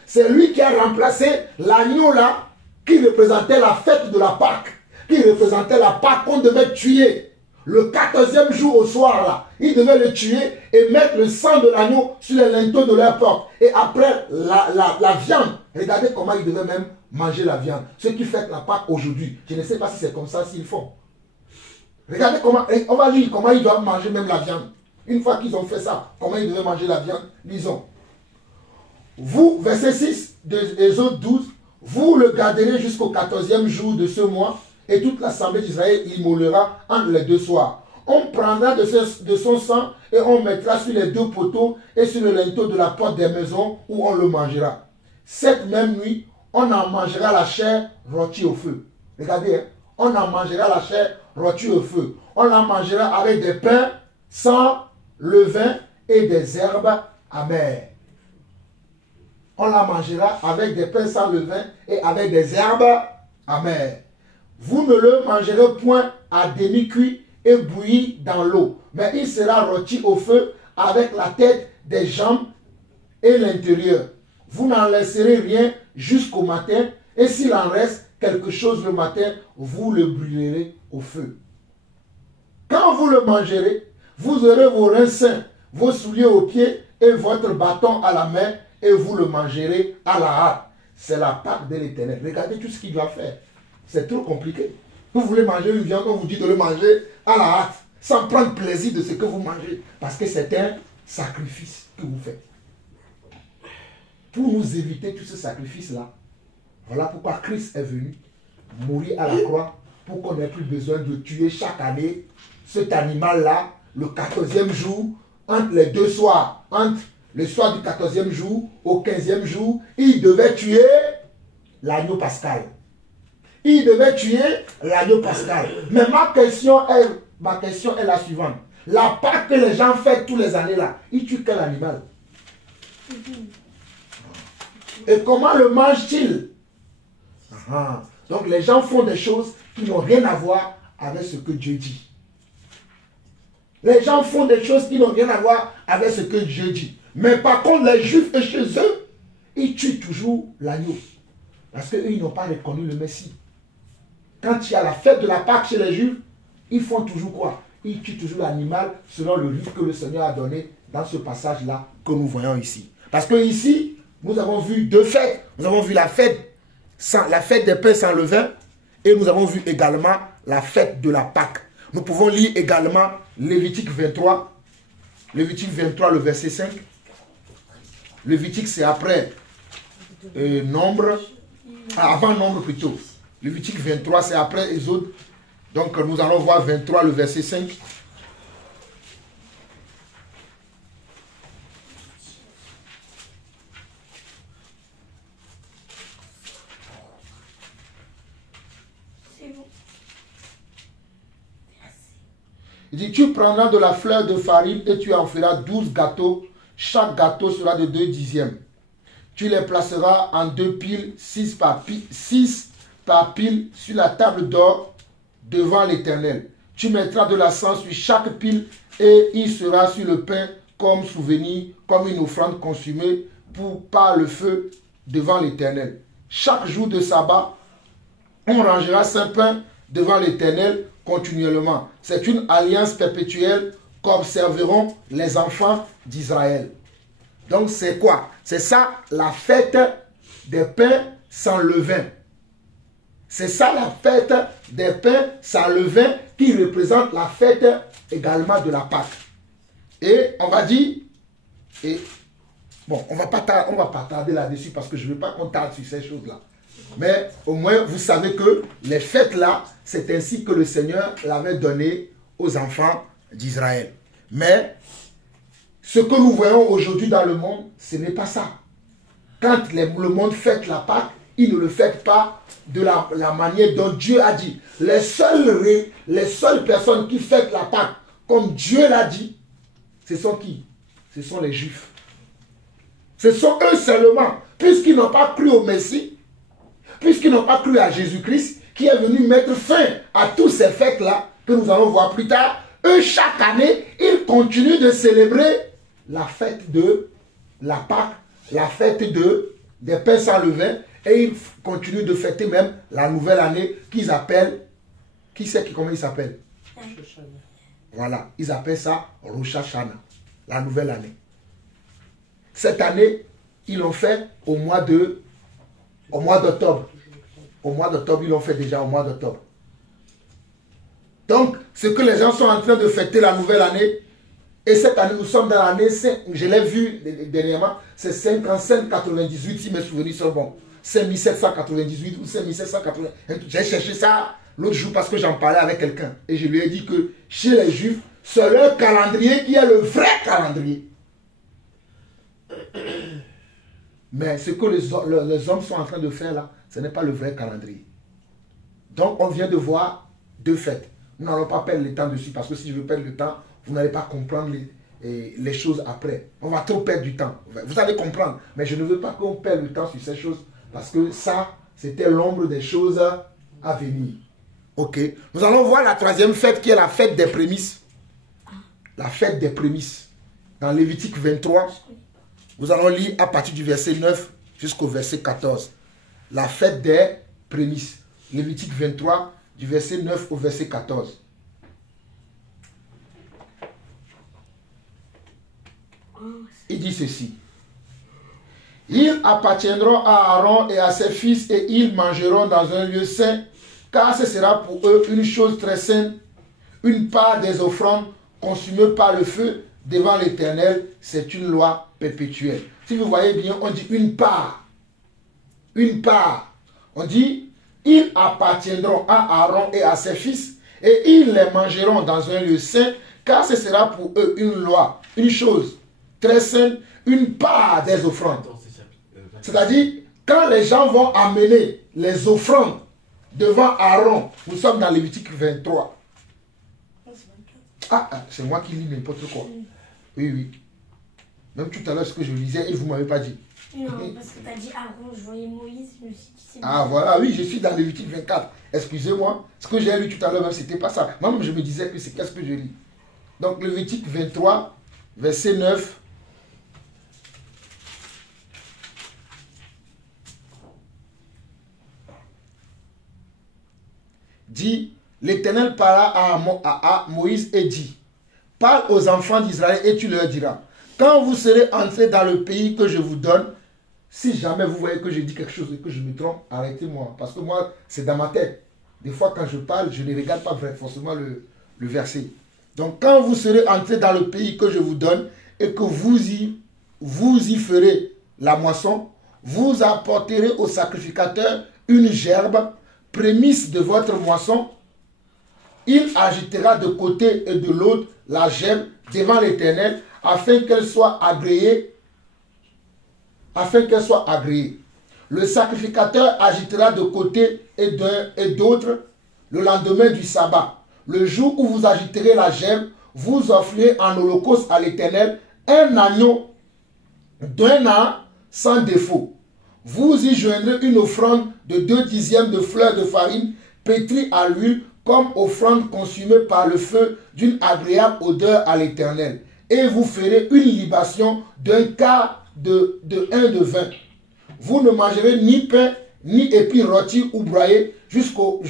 C'est lui qui a remplacé l'agneau là, qui représentait la fête de la Pâque, qui représentait la Pâque qu'on devait tuer. Le 14e jour au soir là, ils devaient le tuer et mettre le sang de l'agneau sur les linteaux de leur porte. Et après la viande, regardez comment ils devaient même manger la viande. Ceux qui fêtent la Pâque aujourd'hui, je ne sais pas si c'est comme ça s'ils font. Regardez comment, on va lire comment ils doivent manger même la viande. Une fois qu'ils ont fait ça, comment ils devaient manger la viande, lisons. Vous, verset 6 d'Exode 12, vous le garderez jusqu'au 14e jour de ce mois, et toute l'assemblée d'Israël immolera entre les 2 soirs. On prendra de son sang et on mettra sur les 2 poteaux et sur le linteau de la porte des maisons où on le mangera. Cette même nuit, on en mangera la chair rôtie au feu. Regardez, hein, on en mangera la chair rôtie au feu. On en mangera avec des pains sans levain et des herbes amères. On la mangera avec des pains sans levain et avec des herbes amères. Vous ne le mangerez point à demi-cuit et bouilli dans l'eau, mais il sera rôti au feu avec la tête, des jambes et l'intérieur. Vous n'en laisserez rien jusqu'au matin, et s'il en reste quelque chose le matin, vous le brûlerez au feu. Quand vous le mangerez, vous aurez vos reins sains, vos souliers aux pieds et votre bâton à la main, et vous le mangerez à la hâte. C'est la Pâque de l'Éternel. Regardez tout ce qu'il doit faire. C'est trop compliqué. Vous voulez manger une viande, on vous dit de le manger à la hâte, sans prendre plaisir de ce que vous mangez, parce que c'est un sacrifice que vous faites. Pour nous éviter tout ce sacrifice-là, voilà pourquoi Christ est venu mourir à la croix, pour qu'on n'ait plus besoin de tuer chaque année cet animal-là, le 14e jour, entre les 2 soirs, entre le soir du 14e jour au 15e jour, il devait tuer l'agneau pascal. Il devait tuer l'agneau pascal. Mais ma question est la suivante. La Pâque que les gens font tous les années là, ils tuent quel animal? Et comment le mangent-ils? Donc les gens font des choses qui n'ont rien à voir avec ce que Dieu dit. Les gens font des choses qui n'ont rien à voir avec ce que Dieu dit. Mais par contre, les Juifs chez eux, ils tuent toujours l'agneau. Parce qu'eux, ils n'ont pas reconnu le Messie. Quand il y a la fête de la Pâque chez les Juifs, ils font toujours quoi? Ils tuent toujours l'animal selon le rite que le Seigneur a donné dans ce passage-là que nous voyons ici. Parce que ici, nous avons vu 2 fêtes. Nous avons vu la fête des pains sans levain et nous avons vu également la fête de la Pâque. Nous pouvons lire également Lévitique 23. Lévitique 23, le verset 5. Lévitique, c'est après Nombre, avant Nombre plutôt. Lévitique 23, c'est après Exode. Donc nous allons voir 23, le verset 5. Il dit, tu prendras de la fleur de farine et tu en feras 12 gâteaux. Chaque gâteau sera de 2 dixièmes. Tu les placeras en 2 piles, 6 par pile sur la table d'or devant l'Éternel. Tu mettras de l'encens sur chaque pile et il sera sur le pain comme souvenir, comme une offrande consumée par le feu devant l'Éternel. Chaque jour de sabbat, on rangera 5 pains devant l'Éternel continuellement. C'est une alliance perpétuelle qu'observeront les enfants d'Israël. Donc c'est quoi? C'est ça la fête des pains sans levain. C'est ça la fête des pains sans levain qui représente la fête également de la Pâque. Et on va dire, bon, on va pas tarder là-dessus parce que je ne veux pas qu'on tarde sur ces choses-là. Mais au moins, vous savez que les fêtes-là, c'est ainsi que le Seigneur l'avait donné aux enfants d'Israël. Mais ce que nous voyons aujourd'hui dans le monde, ce n'est pas ça. Quand le monde fête la Pâque, il ne le fête pas de la manière dont Dieu a dit. Les seules personnes qui fêtent la Pâque, comme Dieu l'a dit, ce sont qui? Ce sont les Juifs. Ce sont eux seulement, puisqu'ils n'ont pas cru au Messie, puisqu'ils n'ont pas cru à Jésus-Christ, qui est venu mettre fin à toutes ces fêtes-là, que nous allons voir plus tard. Eux, chaque année, ils continuent de célébrer la fête de la Pâque, la fête des pains sans levain, et ils continuent de fêter même la nouvelle année qu'ils appellent, comment ils s'appellent? Voilà, ils appellent ça Rosh Hashanah, la nouvelle année. Cette année, ils l'ont fait au mois d'octobre. Au mois d'octobre, ils l'ont fait déjà au mois d'octobre. Donc, ce que les gens sont en train de fêter la nouvelle année, et cette année, nous sommes dans l'année, je l'ai vu dernièrement, c'est 5798, si mes souvenirs sont bons. 5798 ou 5780. J'ai cherché ça l'autre jour parce que j'en parlais avec quelqu'un. Et je lui ai dit que chez les Juifs, c'est leur calendrier qui est le vrai calendrier. Mais ce que les hommes sont en train de faire là, ce n'est pas le vrai calendrier. Donc on vient de voir 2 fêtes. Nous n'allons pas perdre le temps dessus parce que si je veux perdre le temps, vous n'allez pas comprendre les choses après. On va trop perdre du temps. Vous allez comprendre. Mais je ne veux pas qu'on perde le temps sur ces choses parce que ça, c'était l'ombre des choses à venir. Ok. Nous allons voir la 3e fête qui est la fête des prémices. La fête des prémices. Dans Lévitique 23, nous allons lire à partir du verset 9 jusqu'au verset 14. La fête des prémices. Lévitique 23, du verset 9 au verset 14. Il dit ceci. Ils appartiendront à Aaron et à ses fils et ils mangeront dans un lieu saint, car ce sera pour eux une chose très sainte, une part des offrandes consumées par le feu devant l'Éternel, c'est une loi perpétuelle. Si vous voyez bien, on dit une part. Une part. On dit, ils appartiendront à Aaron et à ses fils et ils les mangeront dans un lieu saint, car ce sera pour eux une loi, une chose très sainte, une part des offrandes. C'est-à-dire, quand les gens vont amener les offrandes devant Aaron, nous sommes dans Lévitique 23. Ah, c'est moi qui lis n'importe quoi. Oui, oui. Même tout à l'heure, ce que je lisais, et vous ne m'avez pas dit. Non, parce que tu as dit Aaron, je voyais Moïse, je me suis dit c'est Ah, voilà, oui, je suis dans Lévitique 24. Excusez-moi, ce que j'ai lu tout à l'heure, ce n'était pas ça. Moi-même, je me disais que c'est qu'est-ce que je lis. Donc, Lévitique 23, verset 9. Dit, l'Éternel parla à Moïse et dit, parle aux enfants d'Israël et tu leur diras, quand vous serez entrés dans le pays que je vous donne, si jamais vous voyez que je dis quelque chose et que je me trompe, arrêtez-moi. Parce que moi, c'est dans ma tête. Des fois, quand je parle, je ne regarde pas forcément le verset. Donc, quand vous serez entrés dans le pays que je vous donne et que vous y ferez la moisson, vous apporterez au sacrificateur une gerbe, prémisse de votre moisson. Il agitera de côté et de l'autre la gerbe devant l'Éternel afin qu'elle soit agréée. Le sacrificateur agitera de côté et d'autre le lendemain du sabbat. le jour où vous agiterez la gemme, vous offrirez en holocauste à l'Éternel un agneau d'un an sans défaut. Vous y joindrez une offrande de 2 dixièmes de fleurs de farine pétrie à l'huile comme offrande consumée par le feu d'une agréable odeur à l'Éternel. Et vous ferez une libation d'un quart de vin. Vous ne mangerez ni pain, ni épis rôtis ou broyés jusqu'au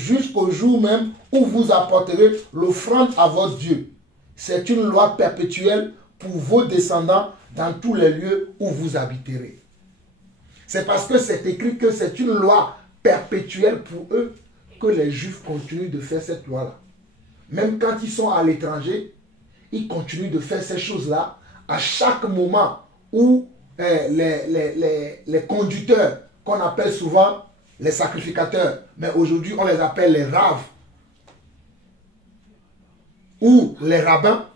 jour même où vous apporterez l'offrande à votre Dieu. C'est une loi perpétuelle pour vos descendants dans tous les lieux où vous habiterez. C'est parce que c'est écrit que c'est une loi perpétuelle pour eux que les Juifs continuent de faire cette loi-là. Même quand ils sont à l'étranger, ils continuent de faire ces choses-là à chaque moment où les conducteurs, qu'on appelle souvent les sacrificateurs, mais aujourd'hui on les appelle les raves, ou les rabbins,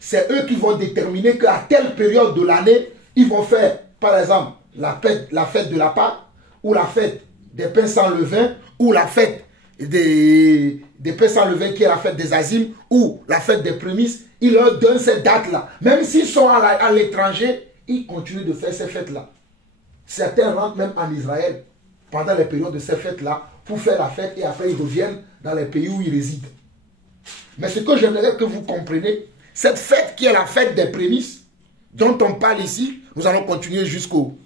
c'est eux qui vont déterminer qu'à telle période de l'année, ils vont faire, par exemple, la fête de la Pâque, ou la fête des pains sans levain, ou la fête des pains sans levain qui est la fête des azimes, ou la fête des prémices. Ils leur donnent ces dates-là. Même s'ils sont à l'étranger, ils continuent de faire ces fêtes-là. Certains rentrent même en Israël pendant les périodes de ces fêtes-là pour faire la fête et après ils reviennent dans les pays où ils résident. Mais ce que j'aimerais que vous compreniez, cette fête qui est la fête des prémices, dont on parle ici, nous allons continuer jusqu'au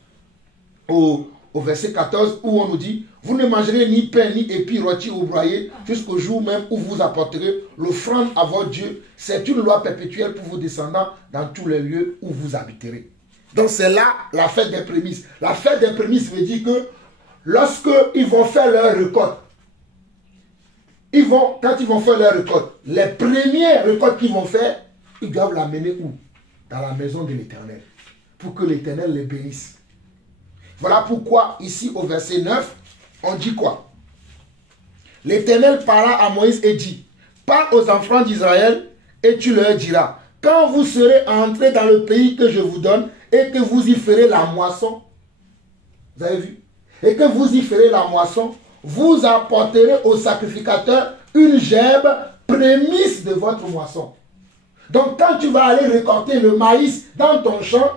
verset 14 où on nous dit: vous ne mangerez ni pain ni épis rôtis ou broyés jusqu'au jour même où vous apporterez l'offrande à votre Dieu. C'est une loi perpétuelle pour vos descendants dans tous les lieux où vous habiterez. Donc c'est là la fête des prémices. La fête des prémices veut dire que lorsque ils vont faire leur récolte, quand ils vont faire leur récolte, les premières récoltes qu'ils vont faire, ils doivent l'amener où? Dans la maison de l'Éternel, pour que l'Éternel les bénisse. Voilà pourquoi ici au verset 9, on dit quoi? L'Éternel parla à Moïse et dit: parle aux enfants d'Israël et tu leur diras, quand vous serez entrés dans le pays que je vous donne et que vous y ferez la moisson, vous avez vu? Et que vous y ferez la moisson, vous apporterez au sacrificateur une gerbe prémisse de votre moisson. Donc quand tu vas aller récolter le maïs dans ton champ,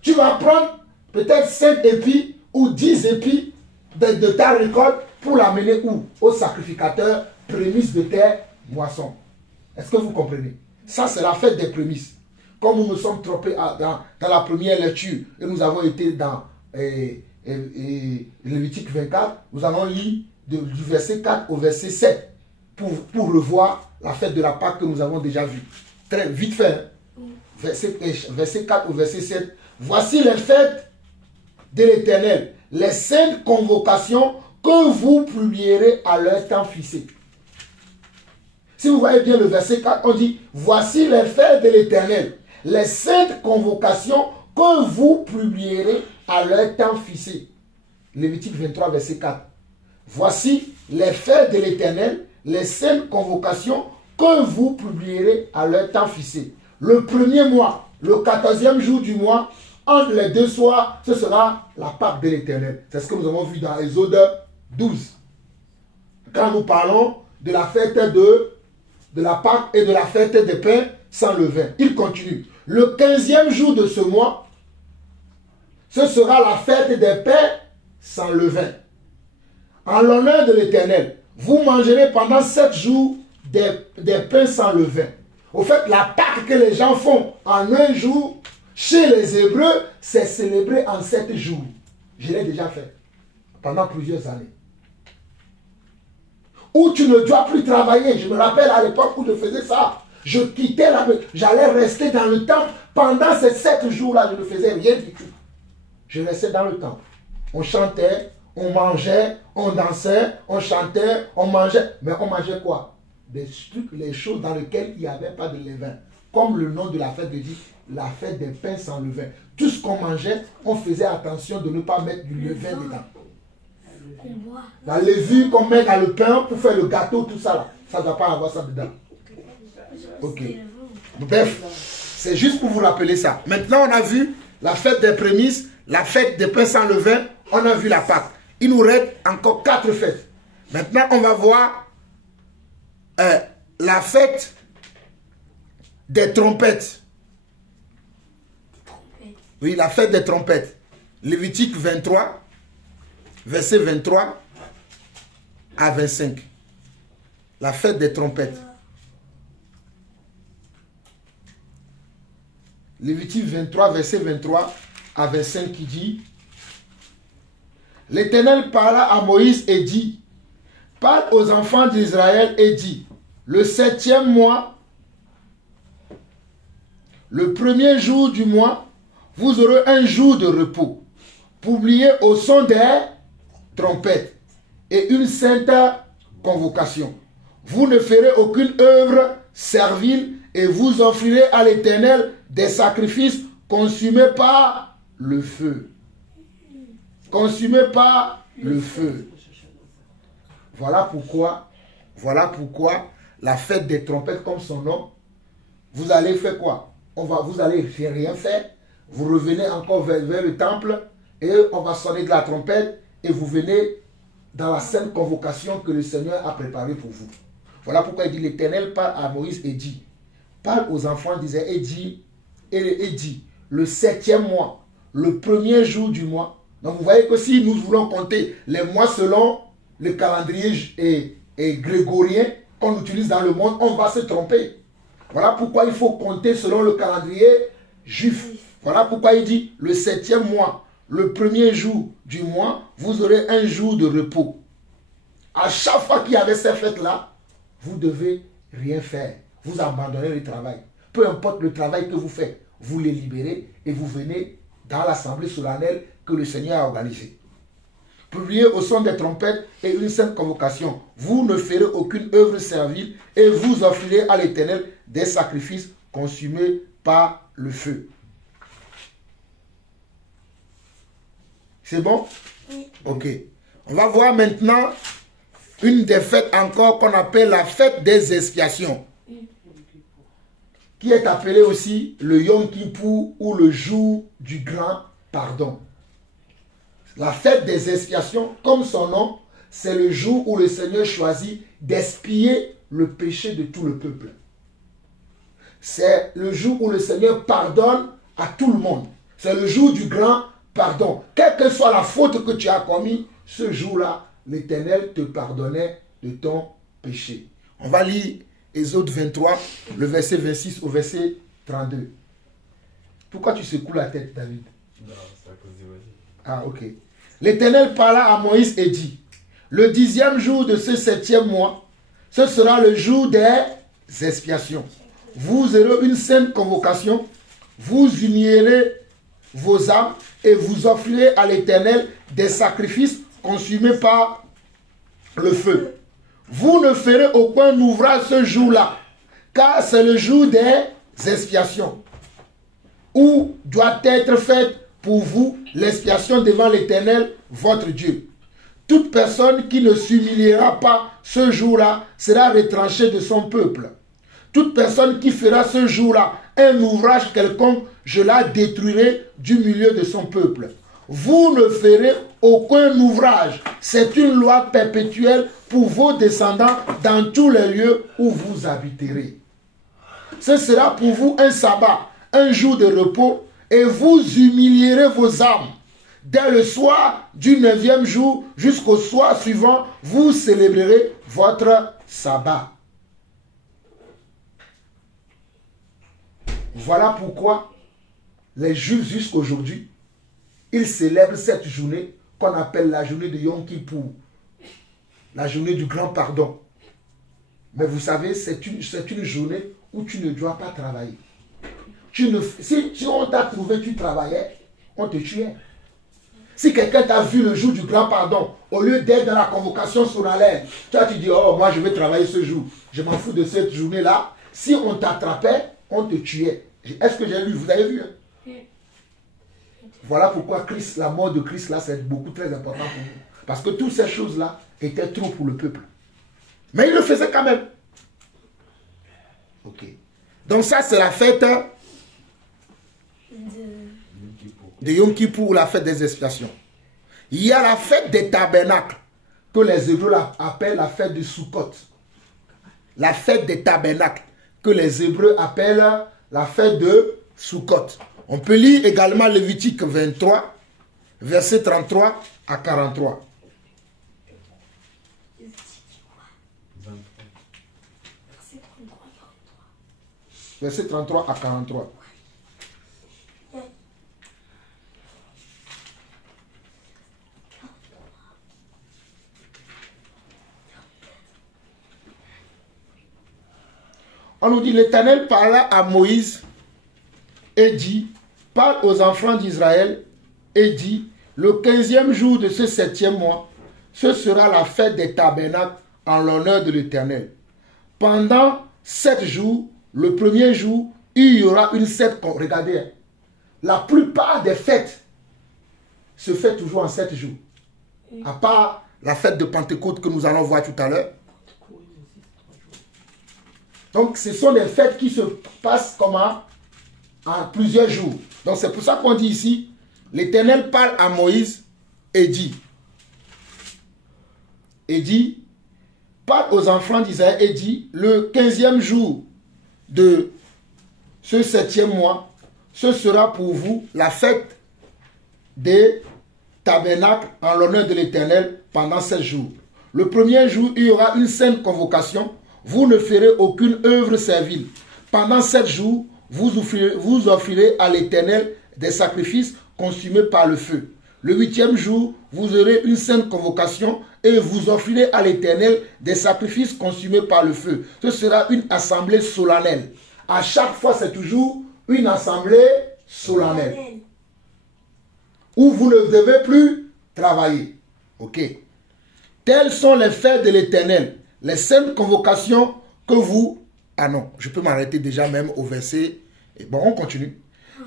tu vas prendre peut-être 5 épis ou 10 épis de ta récolte pour l'amener où? Au sacrificateur, prémisse de tes moissons. Est-ce que vous comprenez? Ça, c'est la fête des prémices. Comme nous nous sommes trompés dans la première lecture et nous avons été dans Lévitique 24, nous allons lire du verset 4 au verset 7 pour revoir la fête de la Pâque que nous avons déjà vue. Très vite fait. Verset 4 au verset 7. Voici les fêtes de l'Éternel, les saintes convocations que vous publierez à leur temps fixé. Si vous voyez bien le verset 4, on dit: voici les fêtes de l'Éternel, les saintes convocations que vous publierez à leur temps fixé. Lévitique 23, verset 4. Voici les fêtes de l'Éternel, les saintes convocations que vous publierez à leur temps fixé. Le premier mois, le 14e jour du mois, entre les deux soirs, ce sera la Pâque de l'Éternel. C'est ce que nous avons vu dans Exode 12. Quand nous parlons de la fête de la Pâque et de la fête des pains sans levain. Il continue. Le 15e jour de ce mois, ce sera la fête des pains sans levain. En l'honneur de l'Éternel, vous mangerez pendant 7 jours des pains sans levain. Au fait, la Pâque que les gens font en un jour, chez les Hébreux, c'est célébré en 7 jours. Je l'ai déjà fait pendant plusieurs années. Où tu ne dois plus travailler. Je me rappelle à l'époque où je faisais ça. Je quittais j'allais rester dans le temple. Pendant ces 7 jours-là, je ne faisais rien du tout. Je restais dans le temple. On chantait, on mangeait, on dansait, on chantait, on mangeait. Mais on mangeait quoi? Des trucs, les choses dans lesquelles il n'y avait pas de levain. Comme le nom de la fête le dit, la fête des pains sans levain. Tout ce qu'on mangeait, on faisait attention de ne pas mettre du levain dedans. La levure qu'on met dans le pain pour faire le gâteau, tout ça là, ça ne doit pas avoir ça dedans. Ok. Bref, c'est juste pour vous rappeler ça. Maintenant, on a vu la fête des prémices, la fête des pains sans levain, on a vu la Pâque. Il nous reste encore 4 fêtes. Maintenant, on va voir la fête des trompettes. Oui, la fête des trompettes. Lévitique 23, verset 23 à 25. La fête des trompettes. Lévitique 23, verset 23 à 25 qui dit: L'Éternel parla à Moïse et dit: Parle aux enfants d'Israël et dit: Le 7e mois, le premier jour du mois, vous aurez un jour de repos, publié au son des trompettes, et une sainte convocation. Vous ne ferez aucune œuvre servile, et vous offrirez à l'Éternel des sacrifices consumés par le feu. Consumés par le feu. Voilà pourquoi la fête des trompettes, comme son nom, vous allez faire quoi? Vous allez rien faire. Vous revenez encore vers le temple et on va sonner de la trompette et vous venez dans la sainte convocation que le Seigneur a préparée pour vous. Voilà pourquoi il dit: l'Éternel parle à Moïse et dit, parle aux enfants d'Israël et dit, le 7e mois, le premier jour du mois. Donc vous voyez que si nous voulons compter les mois selon le calendrier et grégorien qu'on utilise dans le monde, on va se tromper. Voilà pourquoi il faut compter selon le calendrier juif. Voilà pourquoi il dit: le 7e mois, le premier jour du mois, vous aurez un jour de repos. À chaque fois qu'il y avait ces fêtes-là, vous devez rien faire. Vous abandonnez le travail. Peu importe le travail que vous faites, vous les libérez et vous venez dans l'assemblée solennelle que le Seigneur a organisée. Publié au son des trompettes et une sainte convocation. Vous ne ferez aucune œuvre servile et vous offrirez à l'Éternel des sacrifices consumés par le feu. C'est bon? Oui. Ok. On va voir maintenant une des fêtes encore qu'on appelle la fête des expiations. Qui est appelée aussi le Yom Kippour ou le jour du grand pardon. La fête des expiations, comme son nom, c'est le jour où le Seigneur choisit d'expier le péché de tout le peuple. C'est le jour où le Seigneur pardonne à tout le monde. C'est le jour du grand pardon. Quelle que soit la faute que tu as commise, ce jour-là, l'Éternel te pardonnait de ton péché. On va lire Exode 23, le verset 26 au verset 32. Pourquoi tu secoues la tête, David? Non, c'est à cause du voisin. Ah, ok. L'Éternel parla à Moïse et dit: le 10e jour de ce 7e mois, ce sera le jour des expiations. Vous aurez une sainte convocation, vous unirez vos âmes et vous offrirez à l'Éternel des sacrifices consumés par le feu. Vous ne ferez aucun ouvrage ce jour-là, car c'est le jour des expiations, où doit être faite pour vous l'expiation devant l'Éternel, votre Dieu. Toute personne qui ne s'humiliera pas ce jour-là sera retranchée de son peuple. Toute personne qui fera ce jour-là un ouvrage quelconque, je la détruirai du milieu de son peuple. Vous ne ferez aucun ouvrage. C'est une loi perpétuelle pour vos descendants dans tous les lieux où vous habiterez. Ce sera pour vous un sabbat, un jour de repos, et vous humilierez vos âmes. Dès le soir du 9e jour jusqu'au soir suivant, vous célébrerez votre sabbat. Voilà pourquoi les Juifs jusqu'aujourd'hui, ils célèbrent cette journée qu'on appelle la journée de Yom Kippour, la journée du grand pardon. Mais vous savez, c'est une journée où tu ne dois pas travailler. Si on t'a trouvé, tu travaillais, on te tuait. Si quelqu'un t'a vu le jour du grand pardon, au lieu d'être dans la convocation solennelle, toi tu dis: oh, moi je vais travailler ce jour, je m'en fous de cette journée-là. Si on t'attrapait, on te tuait. Est-ce que j'ai lu? Vous avez vu, hein? Voilà pourquoi Christ, la mort de Christ, là, c'est beaucoup très important pour nous. Parce que toutes ces choses-là étaient trop pour le peuple. Mais il le faisait quand même. Ok. Donc ça, c'est la fête de Yom Kippour, la fête des expiations. Il y a la fête des tabernacles, que les Hébreux appellent la fête de Sukkot. la fête des tabernacles, que les Hébreux appellent la fête de Sukkot. On peut lire également Lévitique 23, versets 33 à 43. Verset 33 à 43. On nous dit, l'Éternel parla à Moïse et dit, parle aux enfants d'Israël et dit, le 15e jour de ce 7e mois, ce sera la fête des tabernacles en l'honneur de l'Éternel. Pendant 7 jours, le premier jour, il y aura une fête. Regardez, la plupart des fêtes se fait toujours en 7 jours. À part la fête de Pentecôte que nous allons voir tout à l'heure. Donc, ce sont des fêtes qui se passent comment? En plusieurs jours. Donc, c'est pour ça qu'on dit ici, l'Éternel parle à Moïse et dit, parle aux enfants d'Israël et dit, le 15e jour de ce 7e mois, ce sera pour vous la fête des tabernacles en l'honneur de l'Éternel pendant 7 jours. Le premier jour, il y aura une sainte convocation. Vous ne ferez aucune œuvre servile. Pendant 7 jours, vous offrirez à l'Éternel des sacrifices consumés par le feu. Le 8e jour, vous aurez une sainte convocation et vous offrirez à l'Éternel des sacrifices consumés par le feu. Ce sera une assemblée solennelle. À chaque fois, c'est toujours une assemblée solennelle. Où vous ne devez plus travailler. Ok. Telles sont les fêtes de l'Éternel. Les saintes convocations que vous... Ah non, je peux m'arrêter déjà même au verset... Bon, on continue.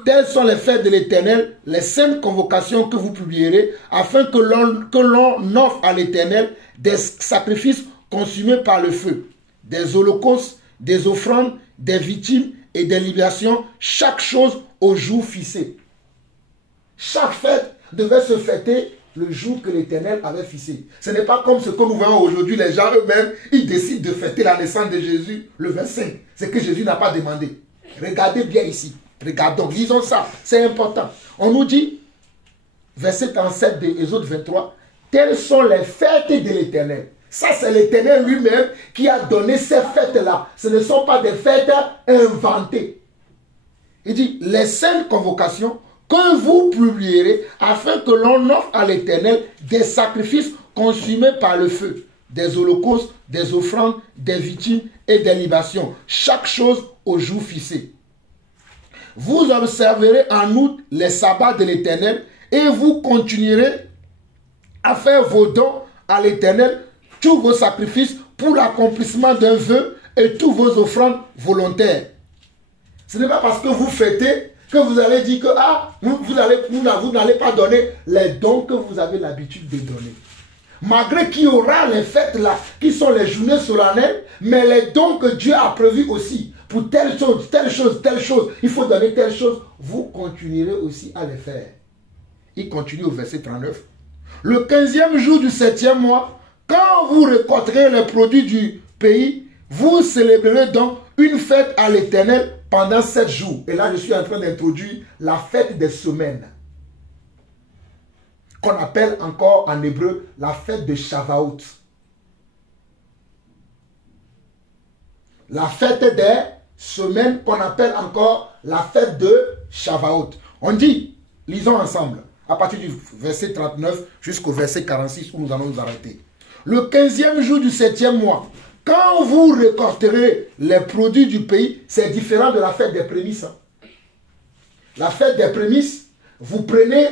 Telles sont les fêtes de l'Éternel, les saintes convocations que vous publierez, afin que l'on offre à l'Éternel des sacrifices consumés par le feu, des holocaustes, des offrandes, des victimes et des libations, chaque chose au jour fixé. Chaque fête devait se fêter le jour que l'Éternel avait fixé. Ce n'est pas comme ce que nous voyons aujourd'hui, les gens eux-mêmes, ils décident de fêter la naissance de Jésus le 25. C'est que Jésus n'a pas demandé. Regardez bien ici. Regardons, lisons ça. C'est important. On nous dit, verset 37 de Exode 23, telles sont les fêtes de l'Éternel. Ça, c'est l'Éternel lui-même qui a donné ces fêtes-là. Ce ne sont pas des fêtes inventées. Il dit, les saintes convocations que vous publierez afin que l'on offre à l'Éternel des sacrifices consumés par le feu, des holocaustes, des offrandes, des victimes et des libations, chaque chose au jour fixé. Vous observerez en août les sabbats de l'Éternel et vous continuerez à faire vos dons à l'Éternel, tous vos sacrifices pour l'accomplissement d'un vœu et tous vos offrandes volontaires. Ce n'est pas parce que vous fêtez que vous allez dire que vous n'allez pas donner les dons que vous avez l'habitude de donner. Malgré qu'il y aura les fêtes là, qui sont les journées solennelles, mais les dons que Dieu a prévus aussi, pour telle chose, telle chose, telle chose, il faut donner telle chose, vous continuerez aussi à les faire. Il continue au verset 39. Le 15e jour du 7e mois, quand vous récolterez les produits du pays, vous célébrerez donc une fête à l'Éternel pendant 7 jours. Et là, je suis en train d'introduire la fête des semaines, qu'on appelle encore en hébreu la fête de Shavuot. La fête des semaines qu'on appelle encore la fête de Shavuot. On dit, lisons ensemble, à partir du verset 39 jusqu'au verset 46 où nous allons nous arrêter. Le 15e jour du 7e mois, quand vous récolterez les produits du pays, c'est différent de la fête des prémices. La fête des prémices, vous prenez,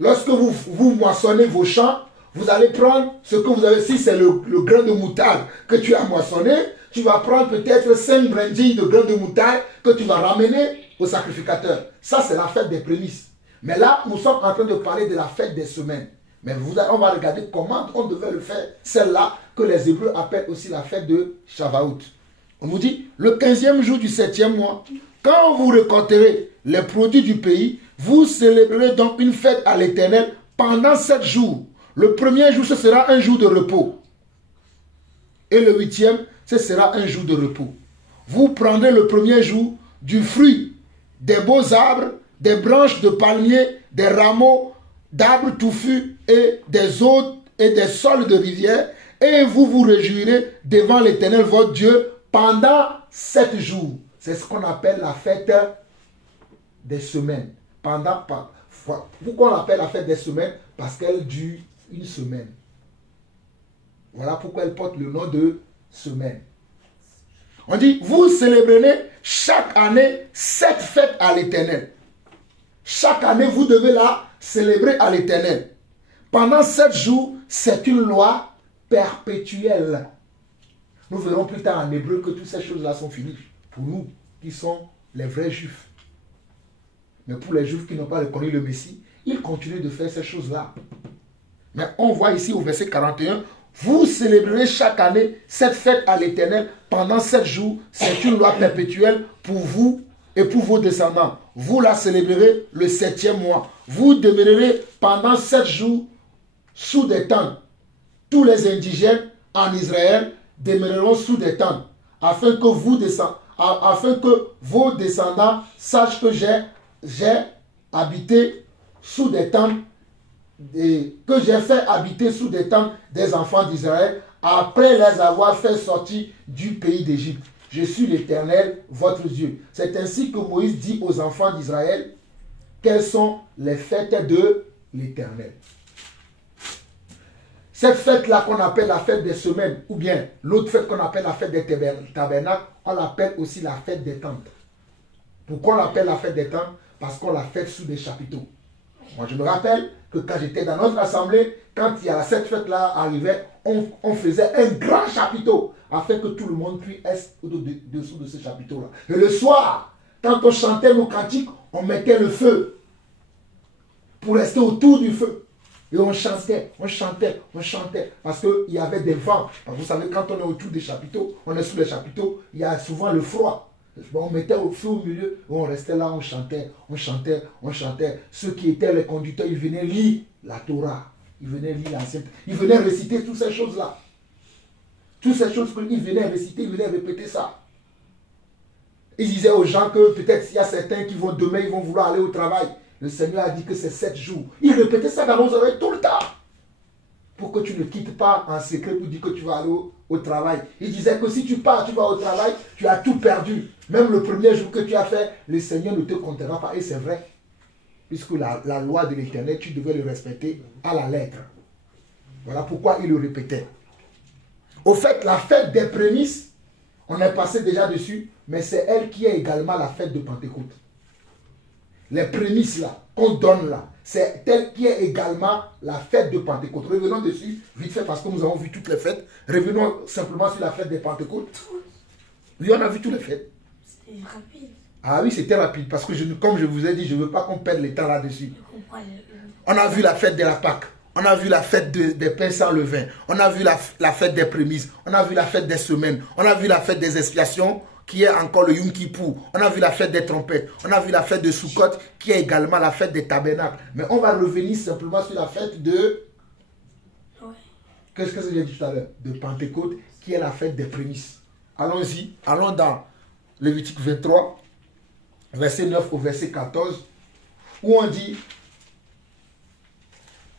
lorsque vous moissonnez vos champs, vous allez prendre ce que vous avez, si c'est le grain de moutarde que tu as moissonné, tu vas prendre peut-être 5 brindilles de grain de moutarde que tu vas ramener au sacrificateur. Ça, c'est la fête des prémices. Mais là, nous sommes en train de parler de la fête des semaines. Mais on va regarder comment on devait le faire, celle-là que les Hébreux appellent aussi la fête de Shavuot. On nous dit, le 15e jour du 7e mois, quand vous récolterez les produits du pays, vous célébrerez donc une fête à l'Éternel pendant 7 jours. Le premier jour, ce sera un jour de repos. Et le 8e ce sera un jour de repos. Vous prendrez le premier jour du fruit des beaux arbres, des branches de palmiers, des rameaux d'arbres touffus et des eaux et des sols de rivière, et vous vous réjouirez devant l'Éternel votre Dieu pendant 7 jours. C'est ce qu'on appelle la fête des semaines. Pourquoi on l'appelle la fête des semaines? Parce qu'elle dure une semaine. Voilà pourquoi elle porte le nom de semaine. On dit, vous célébrerez chaque année 7 fêtes à l'Éternel. Chaque année, vous devez la célébrer à l'Éternel. Pendant 7 jours, c'est une loi perpétuelle. Nous verrons plus tard en hébreu que toutes ces choses-là sont finies. Pour nous, qui sont les vrais juifs. Mais pour les juifs qui n'ont pas reconnu le Messie, ils continuent de faire ces choses-là. Mais on voit ici au verset 41, vous célébrerez chaque année cette fête à l'Éternel pendant 7 jours. C'est une loi perpétuelle pour vous et pour vos descendants. Vous la célébrerez le 7e mois. Vous demeurerez pendant 7 jours sous des tentes. Tous les indigènes en Israël demeureront sous des tentes, afin que vos descendants sachent que j'ai habité sous des tentes et que j'ai fait habiter sous des tentes des enfants d'Israël après les avoir fait sortir du pays d'Égypte. Je suis l'Éternel, votre Dieu. C'est ainsi que Moïse dit aux enfants d'Israël quelles sont les fêtes de l'Éternel. Cette fête-là qu'on appelle la fête des semaines, ou bien l'autre fête qu'on appelle la fête des tabernacles, on l'appelle aussi la fête des tentes. Pourquoi on l'appelle la fête des tentes? Parce qu'on la fête sous des chapiteaux. Moi, je me rappelle que quand j'étais dans notre assemblée, quand cette fête-là arrivait, on faisait un grand chapiteau afin que tout le monde puisse être au-dessous de ce chapiteau-là. Et le soir, quand on chantait nos cantiques, on mettait le feu pour rester autour du feu. Et on chantait. Parce qu'il y avait des vents. Vous savez, quand on est autour des chapiteaux, on est sous les chapiteaux, il y a souvent le froid. On mettait au feu au milieu, on restait là, on chantait. Ceux qui étaient les conducteurs, ils venaient lire la Torah. Ils venaient lire l'ancienne. Ils venaient réciter toutes ces choses-là. Toutes ces choses qu'ils venaient réciter, ils venaient répéter ça. Ils disaient aux gens que peut-être s'il y a certains qui vont demain, ils vont vouloir aller au travail. Le Seigneur a dit que c'est 7 jours. Il répétait ça dans nos oreilles tout le temps. Pour que tu ne quittes pas en secret pour dire que tu vas aller au travail. Il disait que si tu pars, tu vas au travail, tu as tout perdu. Même le premier jour que tu as fait, le Seigneur ne te comptera pas. Et c'est vrai. Puisque la loi de l'Éternel, tu devais le respecter à la lettre. Voilà pourquoi il le répétait. Au fait, la fête des prémices, on est passé déjà dessus, mais c'est elle qui est également la fête de Pentecôte. Les prémices là, qu'on donne là, c'est elle qui est également la fête de Pentecôte. Revenons dessus, vite fait, parce que nous avons vu toutes les fêtes. Revenons simplement sur la fête des Pentecôtes. Oui, on a vu toutes les fêtes. C'était rapide. Ah oui, c'était rapide, parce que comme je vous ai dit, je ne veux pas qu'on perde le temps là-dessus. On a vu la fête de la Pâque. On a vu la fête des pains sans levain. On a vu la fête des prémices. On a vu la fête des semaines. On a vu la fête des expiations, qui est encore le Yom Kippour. On a vu la fête des trompettes. On a vu la fête de Sukkot, qui est également la fête des tabernacles. Mais on va revenir simplement sur la fête de... Qu'est-ce que j'ai dit tout à l'heure? De Pentecôte, qui est la fête des prémices. Allons-y. Allons dans Lévitique 23, verset 9 au verset 14, où on dit...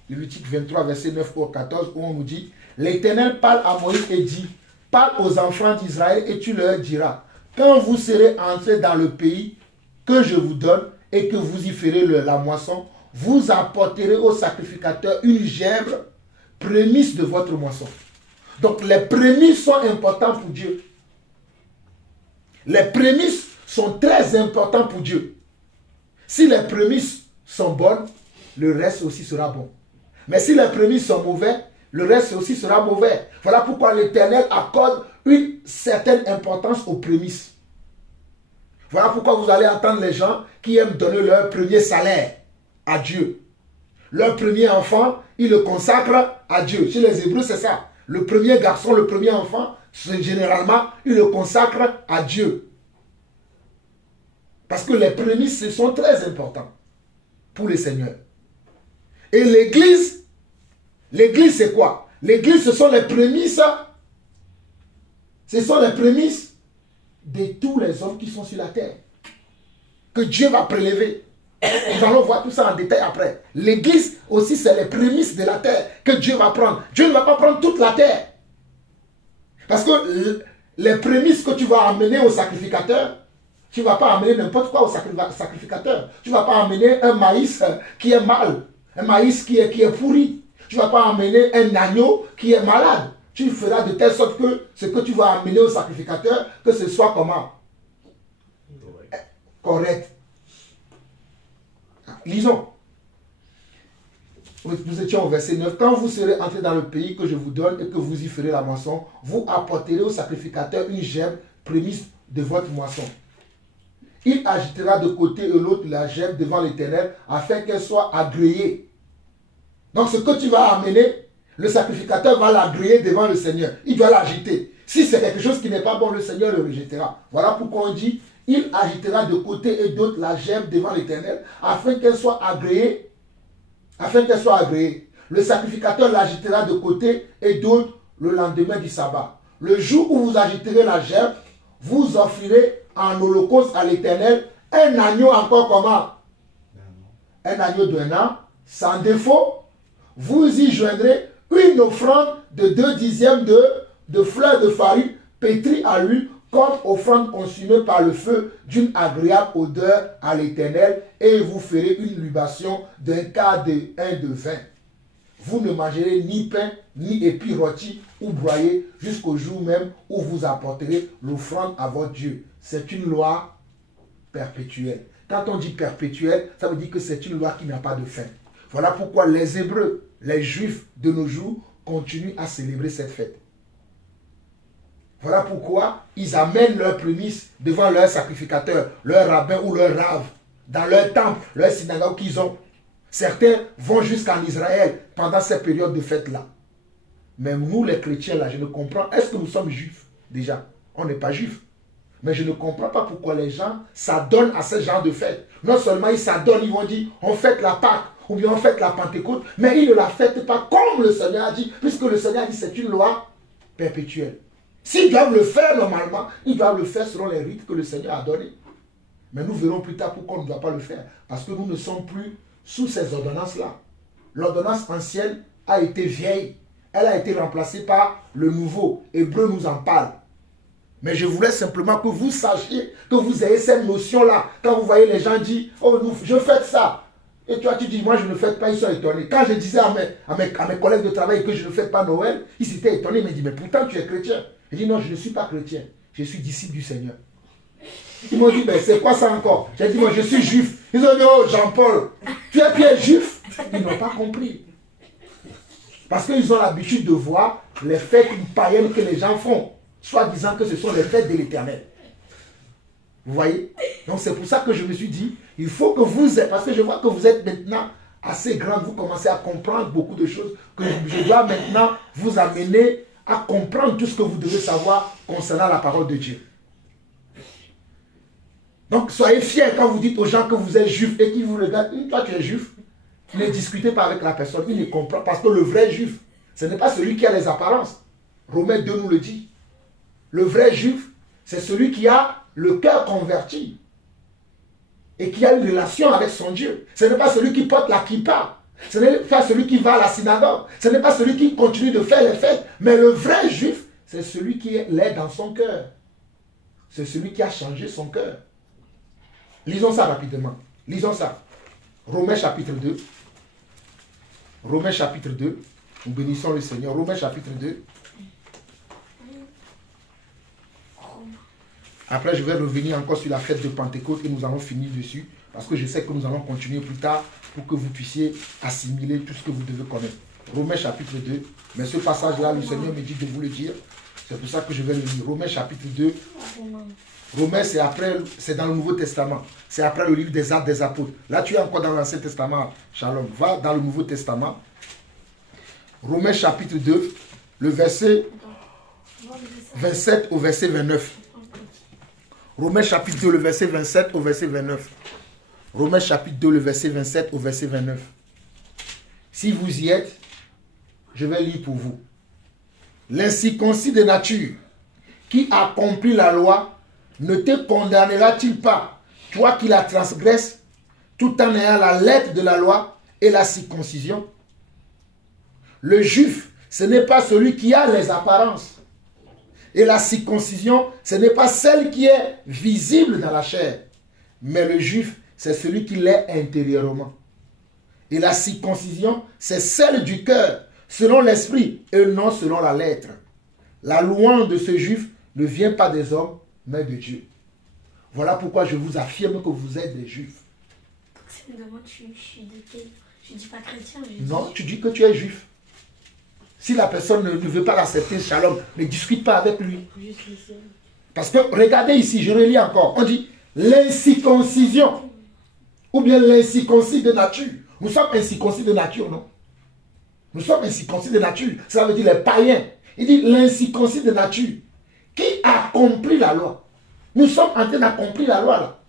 Lévitique 23, verset 9 au 14, où on nous dit, l'Éternel parle à Moïse et dit, parle aux enfants d'Israël et tu leur diras, quand vous serez entrés dans le pays que je vous donne et que vous y ferez la moisson, vous apporterez au sacrificateur une gèvre, prémisse de votre moisson. Donc les prémices sont importantes pour Dieu. Les prémices sont très importantes pour Dieu. Si les prémices sont bonnes, le reste aussi sera bon. Mais si les prémices sont mauvais, le reste aussi sera mauvais. Voilà pourquoi l'Éternel accorde une certaine importance aux prémices. Voilà pourquoi vous allez entendre les gens qui aiment donner leur premier salaire à Dieu. Leur premier enfant, ils le consacrent à Dieu. Chez les Hébreux, c'est ça. Le premier garçon, le premier enfant, généralement, ils le consacrent à Dieu. Parce que les prémices, ce sont très importants pour les seigneurs. Et l'église c'est quoi? L'église, ce sont les prémices Ce sont les prémices de tous les hommes qui sont sur la terre. Que Dieu va prélever. Nous allons voir tout ça en détail après. L'église aussi, c'est les prémices de la terre que Dieu va prendre. Dieu ne va pas prendre toute la terre. Parce que les prémices que tu vas amener au sacrificateur, tu ne vas pas amener n'importe quoi au sacrificateur. Tu ne vas pas amener un maïs qui est mal, un maïs qui est pourri. Tu ne vas pas amener un agneau qui est malade. Tu feras de telle sorte que ce que tu vas amener au sacrificateur, que ce soit comment? Correct. Lisons. Nous étions au verset 9. Quand vous serez entrés dans le pays que je vous donne et que vous y ferez la moisson, vous apporterez au sacrificateur une gemme prémisse de votre moisson. Il agitera de côté et l'autre la gemme devant l'Éternel afin qu'elle soit agréée. Donc ce que tu vas amener, le sacrificateur va l'agréer devant le Seigneur. Il doit l'agiter. Si c'est quelque chose qui n'est pas bon, le Seigneur le rejettera. Voilà pourquoi on dit, il agitera de côté et d'autre la gemme devant l'Éternel afin qu'elle soit agréée. Afin qu'elle soit agréée. Le sacrificateur l'agitera de côté et d'autre le lendemain du sabbat. Le jour où vous agiterez la gemme, vous offrirez en holocauste à l'Éternel un agneau encore comment? Un agneau d'un an, sans défaut. Vous y joindrez une offrande de 2/10 de fleurs de farine pétrie à l'huile comme offrande consumée par le feu d'une agréable odeur à l'Éternel, et vous ferez une libation d'un quart de vin. Vous ne mangerez ni pain, ni épis rôtis ou broyés jusqu'au jour même où vous apporterez l'offrande à votre Dieu. C'est une loi perpétuelle. Quand on dit perpétuelle, ça veut dire que c'est une loi qui n'a pas de fin. Voilà pourquoi les Hébreux, les Juifs de nos jours, continuent à célébrer cette fête. Voilà pourquoi ils amènent leurs prémices devant leur sacrificateur, leur rabbin ou leur rave, dans leur temple, leur synagogue qu'ils ont. Certains vont jusqu'en Israël pendant cette période de fête-là. Mais nous, les chrétiens, là, je ne comprends. Est-ce que nous sommes juifs? Déjà, on n'est pas juifs. Mais je ne comprends pas pourquoi les gens s'adonnent à ce genre de fête. Non seulement ils s'adonnent, ils vont dire, on fête la Pâque, ou bien on fête la Pentecôte, mais ils ne la fêtent pas comme le Seigneur a dit, puisque le Seigneur a dit c'est une loi perpétuelle. S'ils doivent le faire normalement, ils doivent le faire selon les rites que le Seigneur a donnés. Mais nous verrons plus tard pourquoi on ne doit pas le faire. Parce que nous ne sommes plus sous ces ordonnances-là. L'ordonnance ancienne a été vieille. Elle a été remplacée par le nouveau. Hébreu nous en parle. Mais je voulais simplement que vous sachiez, que vous ayez cette notion-là. Quand vous voyez les gens dire, oh, je fête ça. Et toi, tu dis, moi, je ne fête pas, ils sont étonnés. Quand je disais à mes collègues de travail que je ne fête pas Noël, ils étaient étonnés. Ils me disent, mais pourtant, tu es chrétien. Je dis, non, je ne suis pas chrétien. Je suis disciple du Seigneur. Ils m'ont dit, mais c'est quoi ça encore? J'ai dit, moi, je suis juif. Ils ont dit, oh, Jean-Paul, tu es bien juif? Ils n'ont pas compris. Parce qu'ils ont l'habitude de voir les fêtes païennes que les gens font, soit disant que ce sont les fêtes de l'Éternel. Vous voyez? Donc c'est pour ça que je me suis dit, il faut que vous êtes, parce que je vois que vous êtes maintenant assez grand, vous commencez à comprendre beaucoup de choses, que je dois maintenant vous amener à comprendre tout ce que vous devez savoir concernant la parole de Dieu. Donc soyez fiers quand vous dites aux gens que vous êtes juif et qu'ils vous regardent, toi tu es juif, ne discutez pas avec la personne, il ne comprend pas, parce que le vrai juif, ce n'est pas celui qui a les apparences. Romains 2 nous le dit. Le vrai juif, c'est celui qui a le cœur converti et qui a une relation avec son Dieu. Ce n'est pas celui qui porte la kippa. Ce n'est pas celui qui va à la synagogue. Ce n'est pas celui qui continue de faire les fêtes. Mais le vrai juif, c'est celui qui l'est dans son cœur. C'est celui qui a changé son cœur. Lisons ça rapidement. Lisons ça. Romains chapitre 2. Romains chapitre 2. Nous bénissons le Seigneur. Romains chapitre 2. Après, je vais revenir encore sur la fête de Pentecôte et nous allons finir dessus. Parce que je sais que nous allons continuer plus tard pour que vous puissiez assimiler tout ce que vous devez connaître. Romains chapitre 2. Mais ce passage-là, le Seigneur me dit de vous le dire. C'est pour ça que je vais le lire. Romains chapitre 2. Romains, c'est dans le Nouveau Testament. C'est après le livre des Actes des Apôtres. Là, tu es encore dans l'Ancien Testament. Shalom. Va dans le Nouveau Testament. Romains chapitre 2, le verset 27 au verset 29. Romains chapitre 2, le verset 27 au verset 29. Romains chapitre 2, le verset 27 au verset 29. Si vous y êtes, je vais lire pour vous. L'incirconcis de nature, qui accomplit la loi ne te condamnera-t-il pas, toi qui la transgresses, tout en ayant la lettre de la loi et la circoncision? Le juif, ce n'est pas celui qui a les apparences. Et la circoncision, ce n'est pas celle qui est visible dans la chair. Mais le juif, c'est celui qui l'est intérieurement. Et la circoncision, c'est celle du cœur, selon l'esprit et non selon la lettre. La louange de ce juif ne vient pas des hommes, mais de Dieu. Voilà pourquoi je vous affirme que vous êtes des juifs. C'est me demande, je suis de quel... Je dis pas chrétien, Non, tu dis que tu es juif. Si la personne ne veut pas l'accepter, shalom, ne discute pas avec lui. Parce que, regardez ici, je relis encore. On dit l'incirconcision. Ou bien l'incirconcis de nature. Nous sommes incirconcis de nature, non? Nous sommes incirconcis de nature. Ça veut dire les païens. Il dit l'incirconcis de nature. Qui accomplit la loi? Nous sommes en train d'accomplir la loi là.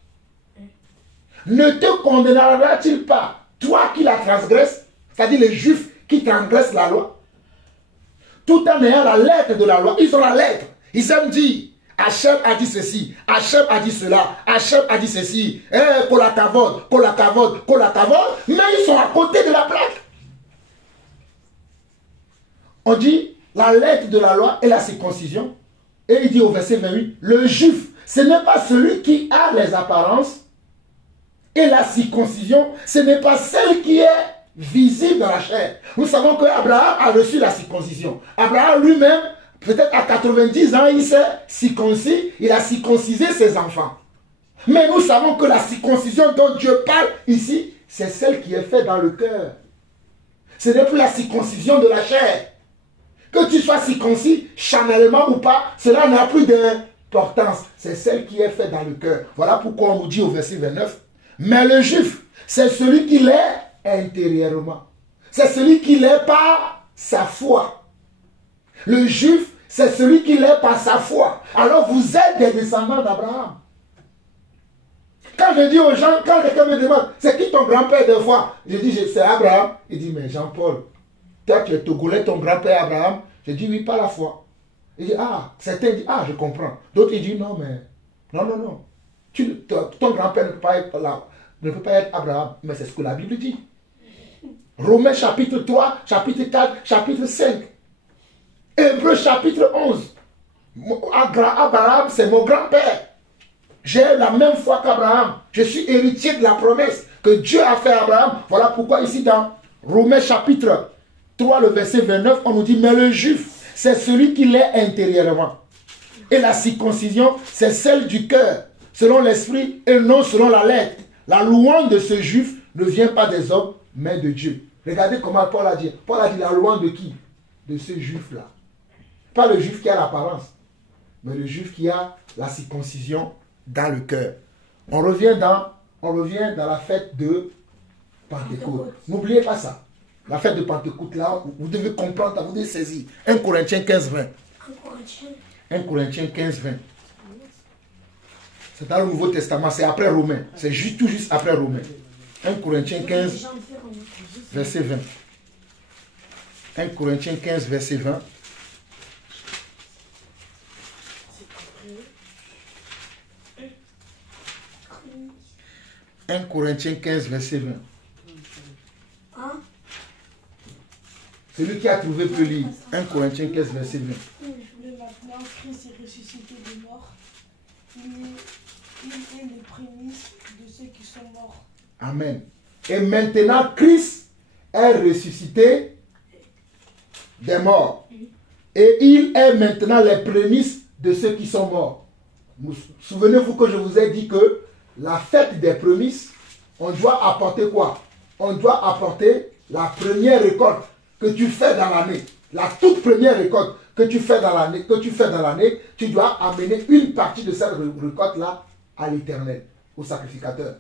Ne te condamnera-t-il pas, toi qui la transgresses, c'est-à-dire les juifs qui transgressent la loi, tout en ayant la lettre de la loi? Ils ont la lettre. Ils aiment dire, Hachem a dit ceci, Hachem a dit cela, Hachem a dit ceci, Kolatavod, mais ils sont à côté de la plaque. On dit la lettre de la loi et la circoncision. Et il dit au verset 28, le juif, ce n'est pas celui qui a les apparences, et la circoncision, ce n'est pas celle qui est visible dans la chair. Nous savons qu'Abraham a reçu la circoncision. Abraham lui-même, peut-être à 90 ans, il s'est circoncis, il a circoncisé ses enfants. Mais nous savons que la circoncision dont Dieu parle ici, c'est celle qui est faite dans le cœur. Ce n'est plus la circoncision de la chair. Que tu sois circoncis, charnellement ou pas, cela n'a plus d'importance. C'est celle qui est faite dans le cœur. Voilà pourquoi on nous dit au verset 29, mais le juif, c'est celui qui l'est intérieurement. C'est celui qui l'est par sa foi. Le juif, c'est celui qui l'est par sa foi. Alors vous êtes des descendants d'Abraham. Quand je dis aux gens, quand quelqu'un me demande, c'est qui ton grand-père des fois? Je dis, c'est Abraham. Il dit, mais Jean-Paul, toi tu es togolais, ton grand-père Abraham. Je dis, oui, par la foi. Il dit, ah, certains disent, ah, je comprends. D'autres, ils disent, non, mais, non. Ton grand-père ne peut pas être là, ne peut pas être Abraham. Mais c'est ce que la Bible dit. Romains chapitre 3, chapitre 4, chapitre 5. Hébreux chapitre 11. Abraham, c'est mon grand-père. J'ai la même foi qu'Abraham. Je suis héritier de la promesse que Dieu a fait à Abraham. Voilà pourquoi ici dans Romains chapitre 3, le verset 29, on nous dit, mais le juif, c'est celui qui l'est intérieurement. Et la circoncision, c'est celle du cœur, selon l'esprit et non selon la lettre. La louange de ce juif ne vient pas des hommes, mais de Dieu. Regardez comment Paul a dit. Paul a dit la louange de qui? De ce juif-là. Pas le juif qui a l'apparence, mais le juif qui a la circoncision dans le cœur. On revient dans la fête de Pentecôte. N'oubliez pas ça. La fête de Pentecôte, là, vous devez comprendre, vous devez saisir. 1 Corinthiens 15, 20. 1 Corinthiens 15, 20. C'est dans le Nouveau Testament, c'est après Romains. C'est tout juste après Romains. 1 Corinthiens 15, verset 20. 1 Corinthiens 15, verset 20. « 1 Corinthiens 15, verset 20. Celui qui a trouvé peut lire. 1 Corinthiens 15, verset 20. Maintenant, Christ est ressuscité des morts. Il est les prémices de ceux qui sont morts. Amen. Et maintenant, Christ est ressuscité des morts. Et il est maintenant les prémices de ceux qui sont morts. Souvenez-vous que je vous ai dit que la fête des prémices, on doit apporter quoi? On doit apporter la première récolte que tu fais dans l'année. La toute première récolte que tu fais dans l'année, tu dois amener une partie de cette récolte-là à l'Éternel, au sacrificateur.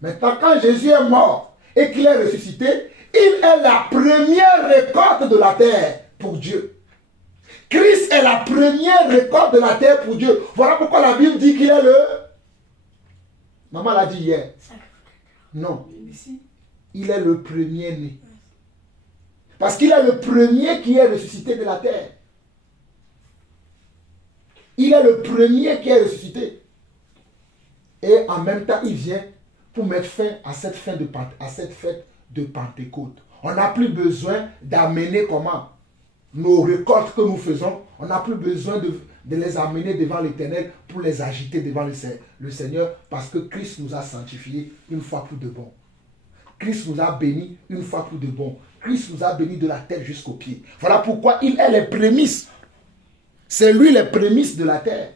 Maintenant, quand Jésus est mort et qu'il est ressuscité, il est la première récolte de la terre pour Dieu. Christ est la première récolte de la terre pour Dieu. Voilà pourquoi la Bible dit qu'il est le... Maman l'a dit hier. Non. Il est le premier-né. Parce qu'il est le premier qui est ressuscité de la terre. Il est le premier qui est ressuscité. Et en même temps, il vient pour mettre fin à cette fête de Pentecôte. On n'a plus besoin d'amener comment nos récoltes que nous faisons. On n'a plus besoin de les amener devant l'Éternel pour les agiter devant le Seigneur, parce que Christ nous a sanctifiés une fois pour de bon. Christ nous a bénis une fois pour de bon. Christ nous a bénis de la tête jusqu'aux pieds. Voilà pourquoi il est les prémices. C'est lui les prémices de la terre.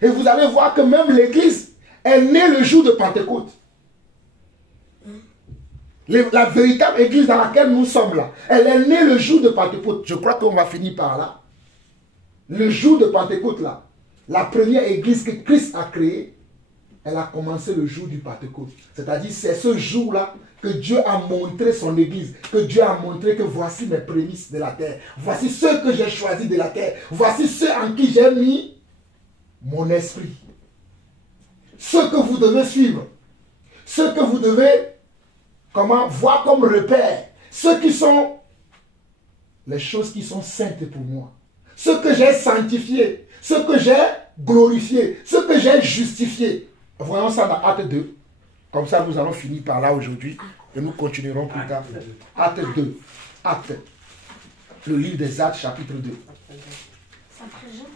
Et vous allez voir que même l'Église est née le jour de Pentecôte. La véritable Église dans laquelle nous sommes là, elle est née le jour de Pentecôte. Je crois qu'on va finir par là. Le jour de Pentecôte là, la première Église que Christ a créée, elle a commencé le jour du Pentecôte. C'est-à-dire, c'est ce jour-là que Dieu a montré son Église, que Dieu a montré que voici mes prémices de la terre. Voici ceux que j'ai choisis de la terre. Voici ceux en qui j'ai mis mon esprit. Ceux que vous devez suivre. Ceux que vous devez voir comme repère. Ceux qui sont les choses qui sont saintes pour moi. Ceux que j'ai sanctifiés. Ceux que j'ai glorifiés. Ceux que j'ai justifiés. Voyons ça dans Acte 2. Comme ça, nous allons finir par là aujourd'hui. Et nous continuerons plus tard. Acte 2. Acte. Le livre des Actes, chapitre 2. C'est après Jean.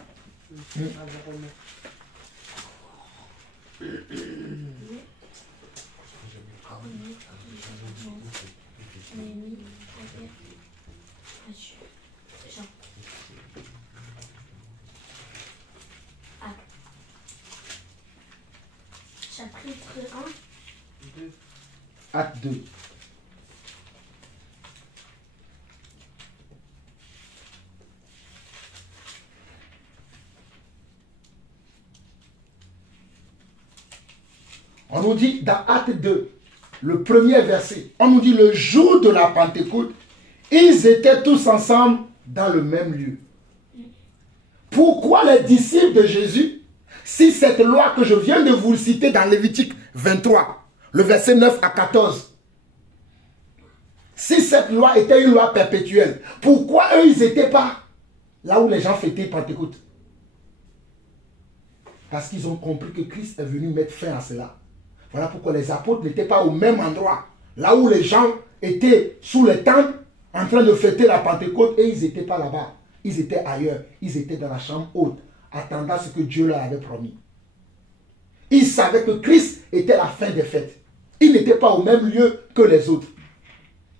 Chapitre 1. Acte 2. On nous dit dans Acte 2, le premier verset, on nous dit le jour de la Pentecôte, ils étaient tous ensemble dans le même lieu. Pourquoi les disciples de Jésus, si cette loi que je viens de vous citer dans Lévitique 23, le verset 9 à 14, si cette loi était une loi perpétuelle, pourquoi eux ils n'étaient pas là où les gens fêtaient Pentecôte? Parce qu'ils ont compris que Christ est venu mettre fin à cela. Voilà pourquoi les apôtres n'étaient pas au même endroit. Là où les gens étaient sous les tentes en train de fêter la Pentecôte, et ils n'étaient pas là-bas. Ils étaient ailleurs. Ils étaient dans la chambre haute, attendant ce que Dieu leur avait promis. Ils savaient que Christ était la fin des fêtes. Ils n'étaient pas au même lieu que les autres.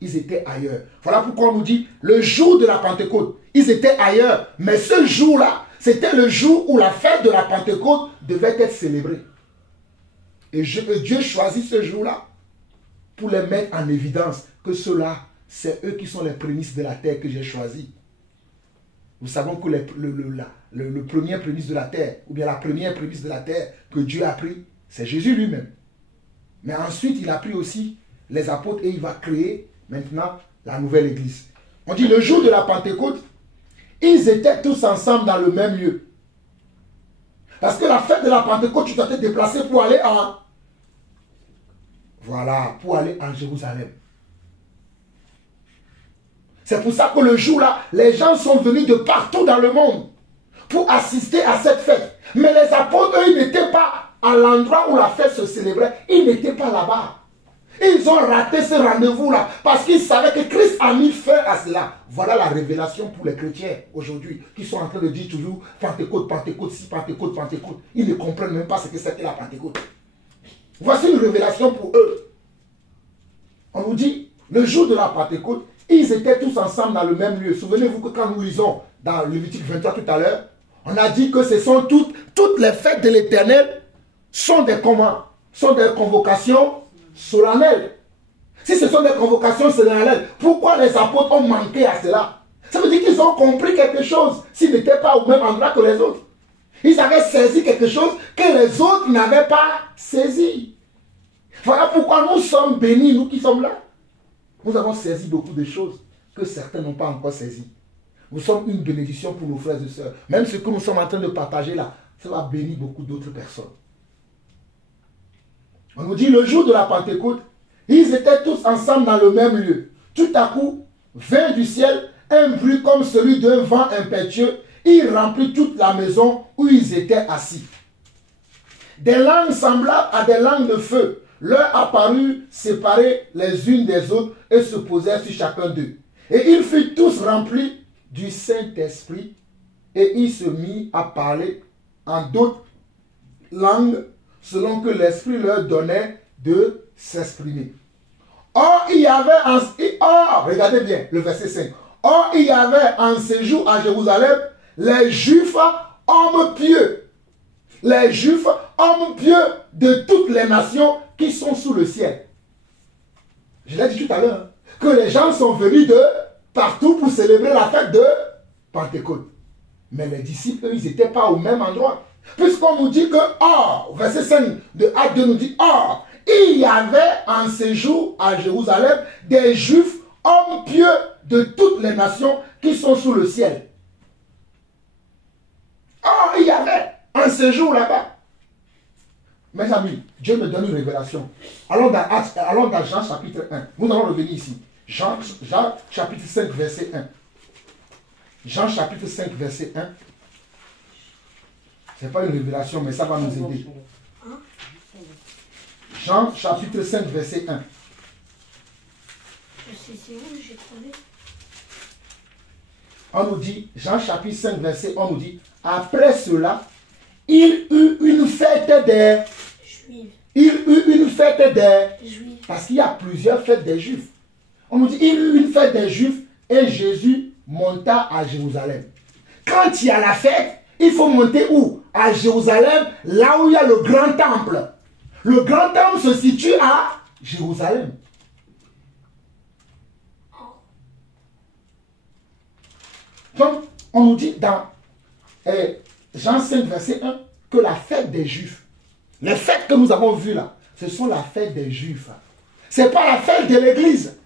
Ils étaient ailleurs. Voilà pourquoi on nous dit, le jour de la Pentecôte, ils étaient ailleurs. Mais ce jour-là, c'était le jour où la fête de la Pentecôte devait être célébrée. Et Dieu choisit ce jour-là pour les mettre en évidence que ceux-là, c'est eux qui sont les prémices de la terre que j'ai choisi. Nous savons que le premier prémisse de la terre, ou bien la première prémisse de la terre que Dieu a pris, c'est Jésus lui-même. Mais ensuite, il a pris aussi les apôtres et il va créer maintenant la nouvelle église. On dit le jour de la Pentecôte, ils étaient tous ensemble dans le même lieu. Parce que la fête de la Pentecôte, tu dois te déplacer pour aller pour aller en Jérusalem. C'est pour ça que le jour-là, les gens sont venus de partout dans le monde pour assister à cette fête. Mais les apôtres, eux, ils n'étaient pas à l'endroit où la fête se célébrait. Ils n'étaient pas là-bas. Ils ont raté ce rendez-vous-là parce qu'ils savaient que Christ a mis fin à cela. Voilà la révélation pour les chrétiens aujourd'hui qui sont en train de dire toujours Pentecôte, Pentecôte, si Pentecôte, Pentecôte. Ils ne comprennent même pas ce que c'était la Pentecôte. Voici une révélation pour eux. On nous dit, le jour de la Pentecôte, ils étaient tous ensemble dans le même lieu. Souvenez-vous que quand nous lisons dans Lévitique 23 tout à l'heure, on a dit que ce sont toutes les fêtes de l'Éternel sont des convocations solennelles. Si ce sont des convocations solennelles, pourquoi les apôtres ont manqué à cela? Ça veut dire qu'ils ont compris quelque chose s'ils n'étaient pas au même endroit que les autres. Ils avaient saisi quelque chose que les autres n'avaient pas saisi. Voilà pourquoi nous sommes bénis, nous qui sommes là. Nous avons saisi beaucoup de choses que certains n'ont pas encore saisies. Nous sommes une bénédiction pour nos frères et sœurs. Même ce que nous sommes en train de partager là, ça va bénir beaucoup d'autres personnes. On nous dit le jour de la Pentecôte, ils étaient tous ensemble dans le même lieu. Tout à coup, vint du ciel un bruit comme celui d'un vent impétueux. Il remplit toute la maison où ils étaient assis. Des langues semblables à des langues de feu leur apparurent séparées les unes des autres et se posèrent sur chacun d'eux. Et ils furent tous remplis du Saint-Esprit et ils se mirent à parler en d'autres langues selon que l'Esprit leur donnait de s'exprimer. Or, il y avait regardez bien le verset 5. Or, il y avait en séjour à Jérusalem les Juifs hommes pieux. Les Juifs hommes pieux de toutes les nations qui sont sous le ciel. Je l'ai dit tout à l'heure, hein, que les gens sont venus de partout pour célébrer la fête de Pentecôte. Mais les disciples, eux, ils n'étaient pas au même endroit. Puisqu'on nous dit que, verset 5 de Acte 2 nous dit, il y avait en séjour à Jérusalem des Juifs hommes pieux de toutes les nations qui sont sous le ciel. Il y avait un séjour là-bas. Mes amis, Dieu me donne une révélation. Allons dans Jean chapitre 1. Nous allons revenir ici. Jean chapitre 5 verset 1. Jean chapitre 5 verset 1. Ce n'est pas une révélation, mais ça va nous aider. Jean chapitre 5 verset 1. Je sais c'est où j'ai trouvé. On nous dit, Jean chapitre 5 verset 1, on nous dit, après cela, il eut une fête des Juifs. Il eut une fête des Juifs. Parce qu'il y a plusieurs fêtes des Juifs. On nous dit, il eut une fête des Juifs et Jésus monta à Jérusalem. Quand il y a la fête, il faut monter où? À Jérusalem, là où il y a le grand temple. Le grand temple se situe à Jérusalem. Donc, on nous dit dans Jean 5, verset 1, que la fête des Juifs, les fêtes que nous avons vues là, ce sont la fête des Juifs. Ce n'est pas la fête de l'Église.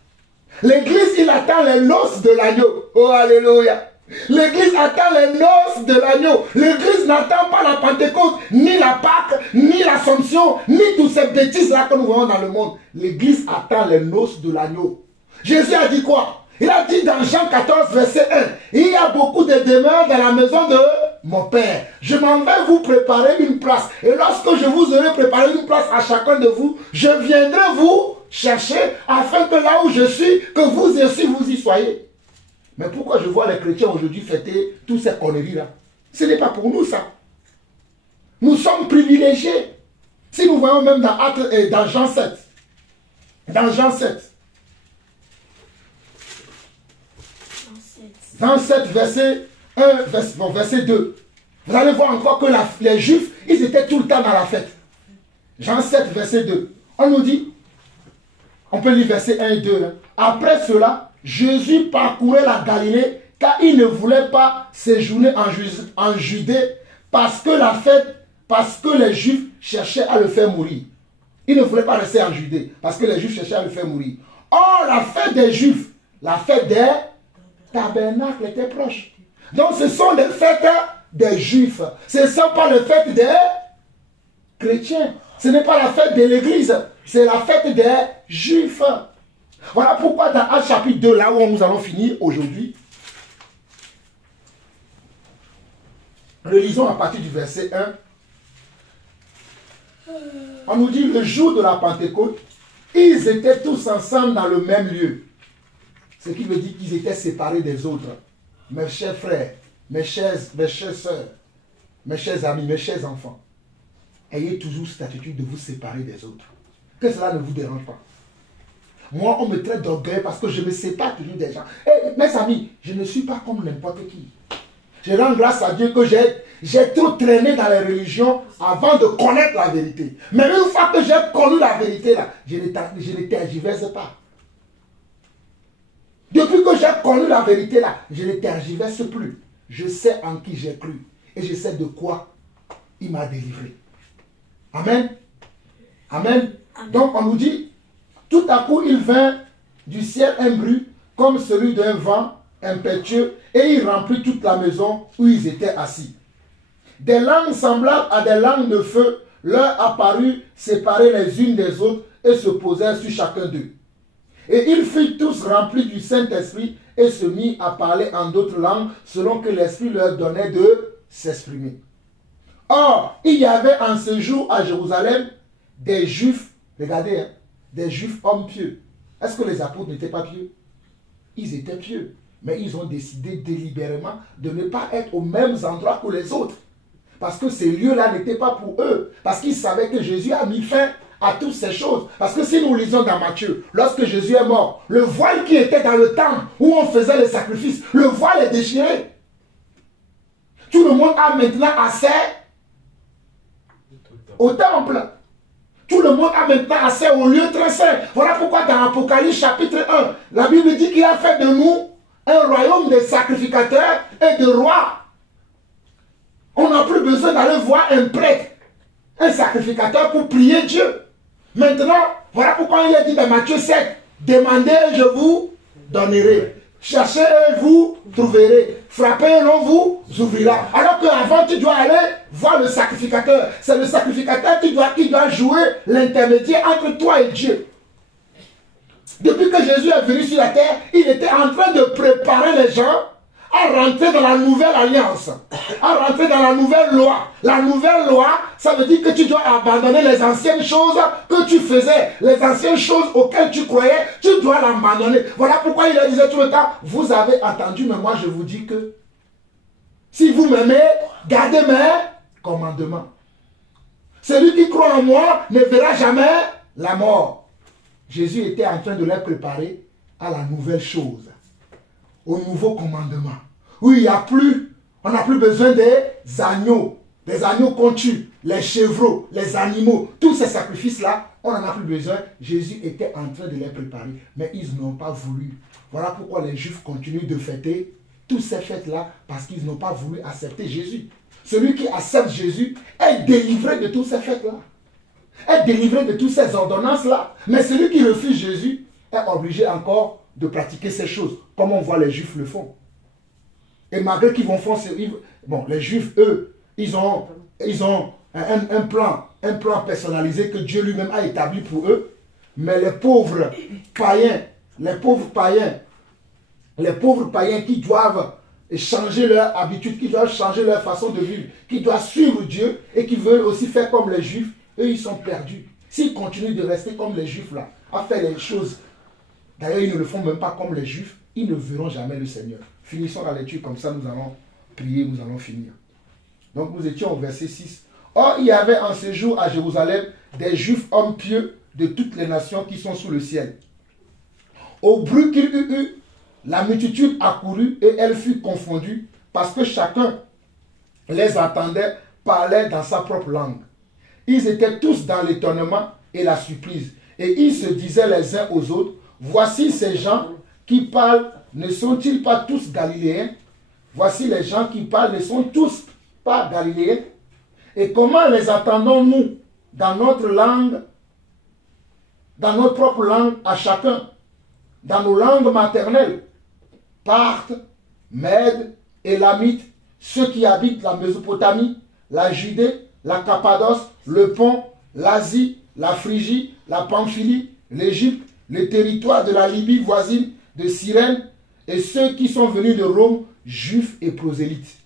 L'Église, il attend les noces de l'agneau. Oh, alléluia. L'Église attend les noces de l'agneau. L'Église n'attend pas la Pentecôte, ni la Pâque, ni l'Assomption, ni toutes ces bêtises-là que nous voyons dans le monde. L'Église attend les noces de l'agneau. Jésus a dit quoi? Il a dit dans Jean 14, verset 1, il y a beaucoup de demeures dans la maison de mon Père. Je m'en vais vous préparer une place. Et lorsque je vous aurai préparé une place à chacun de vous, je viendrai vous chercher afin que là où je suis, que vous aussi vous y soyez. Mais pourquoi je vois les chrétiens aujourd'hui fêter toutes ces conneries-là? Ce n'est pas pour nous ça. Nous sommes privilégiés. Si nous voyons même dans Jean 7. Dans Jean 7. Dans 7, verset 1, verset 2. Vous allez voir encore que les Juifs, ils étaient tout le temps dans la fête. Jean 7, verset 2. On nous dit, on peut lire verset 1 et 2. Hein. Après cela, Jésus parcourait la Galilée car il ne voulait pas séjourner en Judée parce que les Juifs cherchaient à le faire mourir. Il ne voulait pas rester en Judée parce que les Juifs cherchaient à le faire mourir. Or, la fête des Juifs, la fête des tabernacles était proche. Donc, ce sont les fêtes des Juifs. Ce ne sont pas les fêtes des chrétiens. Ce n'est pas la fête de l'Église. C'est la fête des Juifs. Voilà pourquoi dans Actes chapitre 2, là où nous allons finir aujourd'hui, relisons à partir du verset 1. On nous dit le jour de la Pentecôte, ils étaient tous ensemble dans le même lieu. Ce qui veut dire qu'ils étaient séparés des autres. Mes chers frères, mes chères sœurs, mes chers amis, mes chers enfants, ayez toujours cette attitude de vous séparer des autres. Que cela ne vous dérange pas. Moi, on me traite d'orgueil parce que je me sépare toujours des gens. Et mes amis, je ne suis pas comme n'importe qui. Je rends grâce à Dieu que j'ai trop traîné dans les religions avant de connaître la vérité. Mais une fois que j'ai connu la vérité, là, je ne tergiverse pas. Depuis que j'ai connu la vérité là, je ne tergiverse plus. Je sais en qui j'ai cru. Et je sais de quoi il m'a délivré. Amen. Amen. Amen. Donc on nous dit, tout à coup il vint du ciel un bruit comme celui d'un vent impétueux et il remplit toute la maison où ils étaient assis. Des langues semblables à des langues de feu leur apparurent séparées les unes des autres et se posèrent sur chacun d'eux. Et ils furent tous remplis du Saint-Esprit et se mit à parler en d'autres langues selon que l'Esprit leur donnait de s'exprimer. Or, il y avait en ce jour à Jérusalem des Juifs, regardez, hein, des Juifs hommes pieux. Est-ce que les apôtres n'étaient pas pieux? Ils étaient pieux, mais ils ont décidé délibérément de ne pas être aux mêmes endroits que les autres. Parce que ces lieux-là n'étaient pas pour eux. Parce qu'ils savaient que Jésus a mis fin à toutes ces choses. Parce que si nous lisons dans Matthieu, lorsque Jésus est mort, le voile qui était dans le temple où on faisait les sacrifices, le voile est déchiré. Tout le monde a maintenant accès au temple. Tout le monde a maintenant accès au lieu très saint. Voilà pourquoi dans Apocalypse chapitre 1, la Bible dit qu'il a fait de nous un royaume de sacrificateurs et de rois. On n'a plus besoin d'aller voir un prêtre, un sacrificateur pour prier Dieu. Maintenant, voilà pourquoi il est dit dans Matthieu 7, demandez et je vous donnerai. Cherchez et vous trouverez. Frappez et l'on vous ouvrira. Alors qu'avant, tu dois aller voir le sacrificateur. C'est le sacrificateur qui doit jouer l'intermédiaire entre toi et Dieu. Depuis que Jésus est venu sur la terre, il était en train de préparer les gens à rentrer dans la nouvelle alliance, à rentrer dans la nouvelle loi. La nouvelle loi, ça veut dire que tu dois abandonner les anciennes choses que tu faisais, les anciennes choses auxquelles tu croyais, tu dois l'abandonner. Voilà pourquoi il disait tout le temps, vous avez entendu, mais moi je vous dis que si vous m'aimez, gardez mes commandements. Celui qui croit en moi ne verra jamais la mort. Jésus était en train de les préparer à la nouvelle chose, au nouveau commandement. Oui, il n'y a plus, on n'a plus besoin des agneaux qu'on tue, les chevreaux, les animaux, tous ces sacrifices-là, on n'en a plus besoin. Jésus était en train de les préparer, mais ils n'ont pas voulu. Voilà pourquoi les Juifs continuent de fêter toutes ces fêtes-là, parce qu'ils n'ont pas voulu accepter Jésus. Celui qui accepte Jésus est délivré de toutes ces fêtes-là, est délivré de toutes ces ordonnances-là. Mais celui qui refuse Jésus est obligé encore de pratiquer ces choses, comme on voit les Juifs le font. Et malgré qu'ils vont faire... Bon, les Juifs, eux, ils ont un plan personnalisé que Dieu lui-même a établi pour eux. Mais les pauvres païens qui doivent changer leur habitude, qui doivent changer leur façon de vivre, qui doivent suivre Dieu et qui veulent aussi faire comme les Juifs, eux, ils sont perdus. S'ils continuent de rester comme les Juifs là, à faire les choses, d'ailleurs, ils ne le font même pas comme les Juifs, ils ne verront jamais le Seigneur. Finissons la lecture, comme ça nous allons prier, nous allons finir. Donc nous étions au verset 6. Or, il y avait en ce jour à Jérusalem des Juifs hommes pieux de toutes les nations qui sont sous le ciel. Au bruit qu'il eut eu, la multitude accourut et elle fut confondue parce que chacun les attendait, parlait dans sa propre langue. Ils étaient tous dans l'étonnement et la surprise. Et ils se disaient les uns aux autres, voici ces gens qui parlent, ne sont-ils pas tous galiléens? Voici les gens qui parlent, ne sont tous pas galiléens? Et comment les entendons-nous dans notre langue, dans notre propre langue à chacun, dans nos langues maternelles? Parthes, Mèdes, Élamites, ceux qui habitent la Mésopotamie, la Judée, la Cappadoce, le Pont, l'Asie, la Phrygie, la Pamphylie, l'Égypte, les territoires de la Libye voisine, de Cyrène, et ceux qui sont venus de Rome, juifs et prosélytes.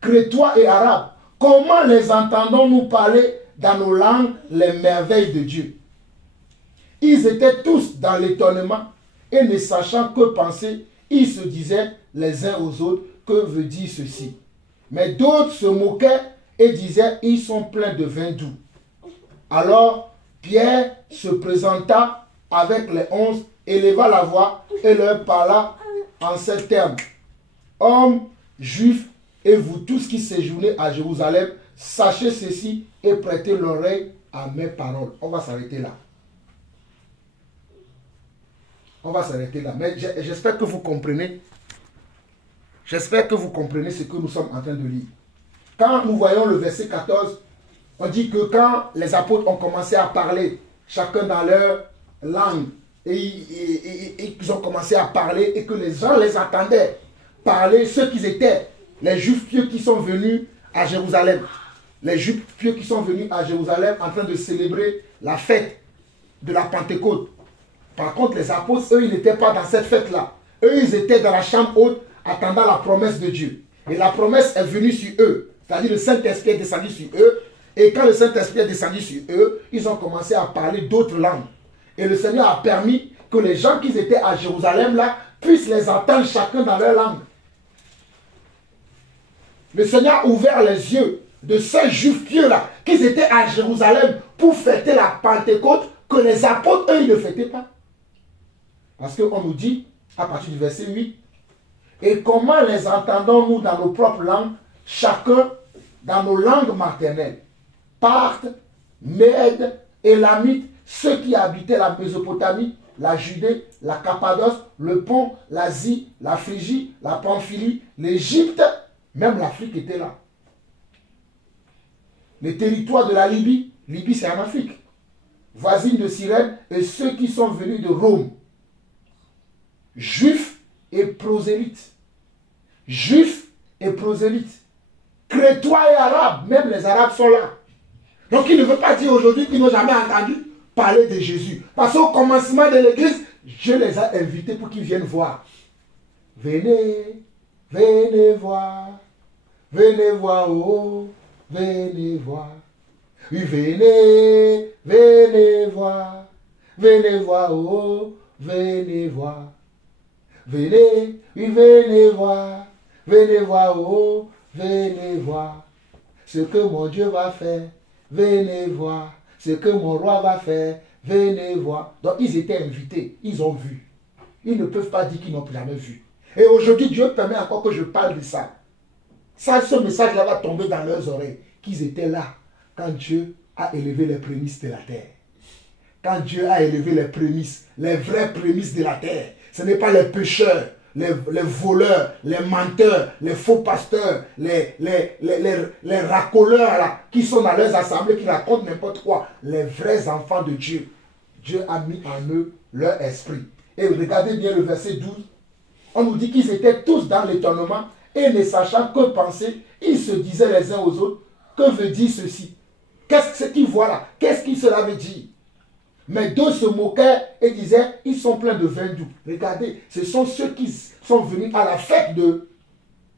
Crétois et arabes, comment les entendons-nous parler dans nos langues les merveilles de Dieu? Ils étaient tous dans l'étonnement et ne sachant que penser, ils se disaient les uns aux autres, que veut dire ceci? Mais d'autres se moquaient et disaient, ils sont pleins de vin doux. Alors Pierre se présenta avec les 11, éleva la voix et leur parla en ces termes. Hommes juifs et vous tous qui séjournez à Jérusalem, sachez ceci et prêtez l'oreille à mes paroles. On va s'arrêter là. On va s'arrêter là. Mais j'espère que vous comprenez. J'espère que vous comprenez ce que nous sommes en train de lire. Quand nous voyons le verset 14, on dit que quand les apôtres ont commencé à parler, chacun dans leur langue, et ils ont commencé à parler et que les gens les attendaient parler, ceux qui étaient, les Juifs pieux qui sont venus à Jérusalem. Les Juifs pieux qui sont venus à Jérusalem en train de célébrer la fête de la Pentecôte. Par contre, les apôtres, eux, ils n'étaient pas dans cette fête-là. Eux, ils étaient dans la chambre haute, attendant la promesse de Dieu. Et la promesse est venue sur eux. C'est-à-dire le Saint-Esprit est descendu sur eux. Et quand le Saint-Esprit est descendu sur eux, ils ont commencé à parler d'autres langues. Et le Seigneur a permis que les gens qui étaient à Jérusalem là puissent les entendre chacun dans leur langue. Le Seigneur a ouvert les yeux de ces juifs pieux là qui étaient à Jérusalem pour fêter la Pentecôte que les apôtres, eux, ils ne fêtaient pas. Parce qu'on nous dit, à partir du verset 8, et comment les entendons-nous dans nos propres langues, chacun dans nos langues maternelles? Parthes, Mèdes, Élamites, ceux qui habitaient la Mésopotamie, la Judée, la Cappadoce, le Pont, l'Asie, la Phrygie, la Pamphylie, l'Égypte, même l'Afrique était là. Les territoires de la Libye, Libye c'est en Afrique, voisine de Cyrène, et ceux qui sont venus de Rome, juifs et prosélytes. Juifs et prosélytes. Crétois et arabes, même les arabes sont là. Donc il ne veut pas dire aujourd'hui qu'ils n'ont jamais entendu parler de Jésus. Parce qu'au commencement de l'église, je les ai invités pour qu'ils viennent voir. Venez, venez voir, oh, venez voir. Oui, venez, venez voir, oh, venez voir. Venez, oui, venez voir, oh, venez voir. Ce que mon Dieu va faire, venez voir. Ce que mon roi va faire, venez voir. Donc ils étaient invités, ils ont vu. Ils ne peuvent pas dire qu'ils n'ont jamais vu. Et aujourd'hui, Dieu permet encore que je parle de ça. Ça, ce message-là va tomber dans leurs oreilles. Qu'ils étaient là quand Dieu a élevé les prémices de la terre. Quand Dieu a élevé les prémices, les vraies prémices de la terre. Ce n'est pas les pécheurs, les voleurs, les menteurs, les faux pasteurs, les racoleurs là, qui sont dans leurs assemblées, qui racontent n'importe quoi. Les vrais enfants de Dieu. Dieu a mis en eux leur esprit. Et regardez bien le verset 12. On nous dit qu'ils étaient tous dans l'étonnement et ne sachant que penser, ils se disaient les uns aux autres, que veut dire ceci? Qu'est-ce qu'ils voient là? Qu'est-ce que cela veut dire? Mais d'autres se moquaient et disaient, ils sont pleins de vin doux. Regardez, ce sont ceux qui sont venus à la fête de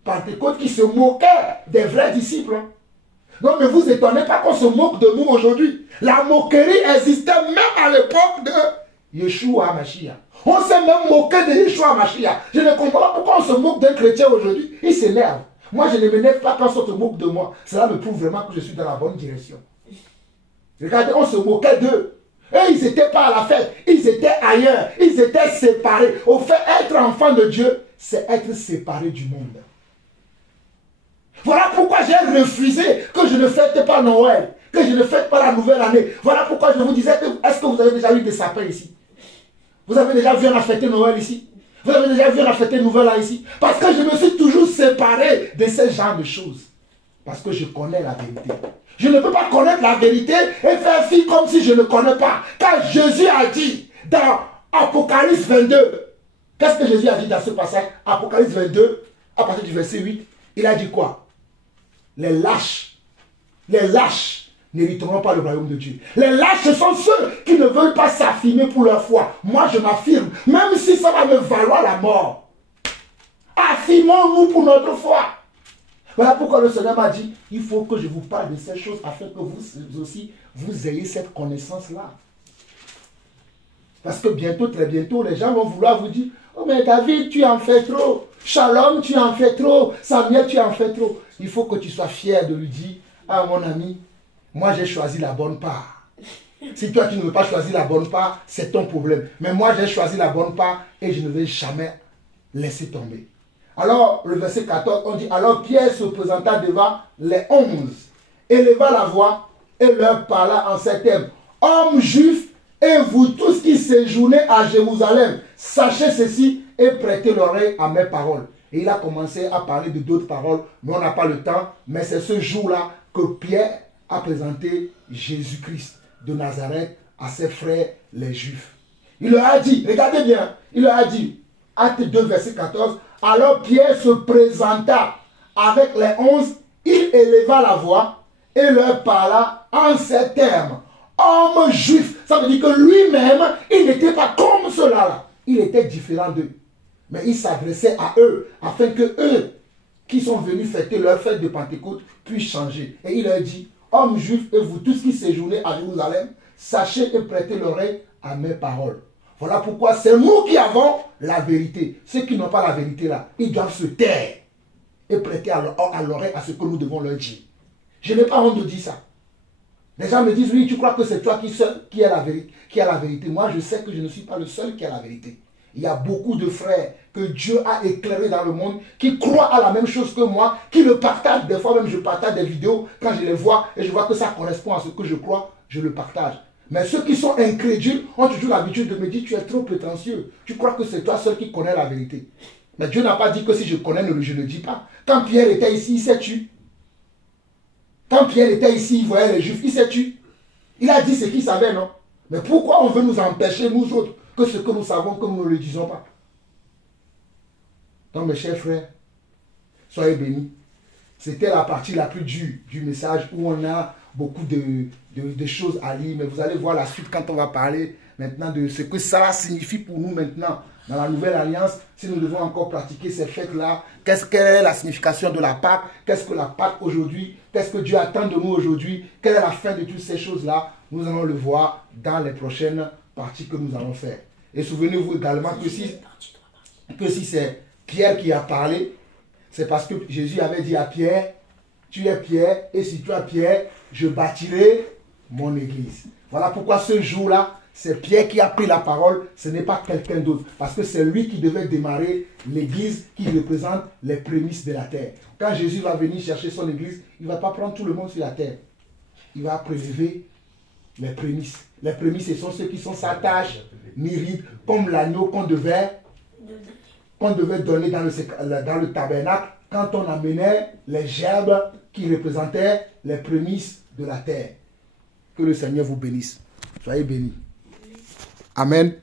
Pentecôte qui se moquaient des vrais disciples. Donc ne vous étonnez pas qu'on se moque de nous aujourd'hui. La moquerie existait même à l'époque de Yeshua Mashiach. On s'est même moqué de Yeshua Mashiach. Je ne comprends pas pourquoi on se moque d'un chrétien aujourd'hui. Il s'énerve. Moi, je ne m'énerve pas quand on se moque de moi. Cela me prouve vraiment que je suis dans la bonne direction. Regardez, on se moquait d'eux. Et ils n'étaient pas à la fête. Ils étaient ailleurs. Ils étaient séparés. Au fait, être enfant de Dieu, c'est être séparé du monde. Voilà pourquoi j'ai refusé que je ne fête pas Noël, que je ne fête pas la nouvelle année. Voilà pourquoi je vous disais, est-ce que vous avez déjà vu des sapins ici? Vous avez déjà vu on a fêté Noël ici? Vous avez déjà vu on a fêté Nouvel An ici? Parce que je me suis toujours séparé de ce genre de choses. Parce que je connais la vérité. Je ne peux pas connaître la vérité et faire fi comme si je ne connais pas. Car Jésus a dit dans Apocalypse 22, qu'est-ce que Jésus a dit dans ce passage? Apocalypse 22, à partir du verset 8, il a dit quoi? Les lâches n'hériteront pas le royaume de Dieu. Les lâches, ce sont ceux qui ne veulent pas s'affirmer pour leur foi. Moi, je m'affirme, même si ça va me valoir la mort. Affirmons-nous pour notre foi. Voilà pourquoi le Seigneur m'a dit, il faut que je vous parle de ces choses afin que vous aussi, vous ayez cette connaissance-là. Parce que bientôt, très bientôt, les gens vont vouloir vous dire, oh mais David, tu en fais trop. Shalom, tu en fais trop. Samuel, tu en fais trop. Il faut que tu sois fier de lui dire, ah mon ami, moi j'ai choisi la bonne part. Si toi tu ne veux pas choisir la bonne part, c'est ton problème. Mais moi j'ai choisi la bonne part et je ne vais jamais laisser tomber. Alors, le verset 14, on dit, alors Pierre se présenta devant les 11, éleva la voix et leur parla en ces termes. Hommes juifs et vous tous qui séjournez à Jérusalem, sachez ceci et prêtez l'oreille à mes paroles. Et il a commencé à parler de d'autres paroles, mais on n'a pas le temps. Mais c'est ce jour-là que Pierre a présenté Jésus-Christ de Nazareth à ses frères les Juifs. Il leur a dit, regardez bien, il leur a dit, Acte 2, verset 14, alors Pierre se présenta avec les 11, il éleva la voix et leur parla en ces termes. Homme juif, ça veut dire que lui-même, il n'était pas comme cela-là. Il était différent d'eux. Mais il s'adressait à eux, afin que eux, qui sont venus fêter leur fête de Pentecôte, puissent changer. Et il leur dit, hommes juifs et vous tous qui séjournez à Jérusalem, sachez et prêtez l'oreille à mes paroles. Voilà pourquoi c'est nous qui avons la vérité. Ceux qui n'ont pas la vérité là, ils doivent se taire et prêter à l'oreille à ce que nous devons leur dire. Je n'ai pas honte de dire ça. Les gens me disent, oui, tu crois que c'est toi qui a la vérité. Moi, je sais que je ne suis pas le seul qui a la vérité. Il y a beaucoup de frères que Dieu a éclairés dans le monde, qui croient à la même chose que moi, qui le partagent. Des fois même, je partage des vidéos, quand je les vois, et je vois que ça correspond à ce que je crois, je le partage. Mais ceux qui sont incrédules ont toujours l'habitude de me dire, tu es trop prétentieux. Tu crois que c'est toi seul qui connais la vérité. Mais Dieu n'a pas dit que si je connais, je ne dis pas. Quand Pierre était ici, il s'est tué. Quand Pierre était ici, il voyait les Juifs, il s'est tué. Il a dit ce qu'il savait, non? Mais pourquoi on veut nous empêcher, nous autres, que ce que nous savons, que nous ne le disons pas? Donc, mes chers frères, soyez bénis. C'était la partie la plus dure du message où on a beaucoup de choses à lire. Mais vous allez voir la suite quand on va parler maintenant de ce que ça signifie pour nous maintenant. Dans la nouvelle alliance, si nous devons encore pratiquer ces fêtes-là, quelle est la signification de la Pâque? Qu'est-ce que la Pâque aujourd'hui? Qu'est-ce que Dieu attend de nous aujourd'hui? Quelle est la fin de toutes ces choses-là? Nous allons le voir dans les prochaines parties que nous allons faire. Et souvenez-vous également que si c'est Pierre qui a parlé, c'est parce que Jésus avait dit à Pierre, tu es Pierre, et si tu es Pierre, je bâtirai mon église. Voilà pourquoi ce jour-là, c'est Pierre qui a pris la parole, ce n'est pas quelqu'un d'autre. Parce que c'est lui qui devait démarrer l'église qui représente les prémices de la terre. Quand Jésus va venir chercher son église, il ne va pas prendre tout le monde sur la terre. Il va prélever les prémices. Les prémices, ce sont ceux qui sont sa tâche, myride, comme l'agneau qu'on devait donner dans le tabernacle quand on amenait les gerbes qui représentaient les prémices de la terre. Que le Seigneur vous bénisse. Soyez bénis. Amen.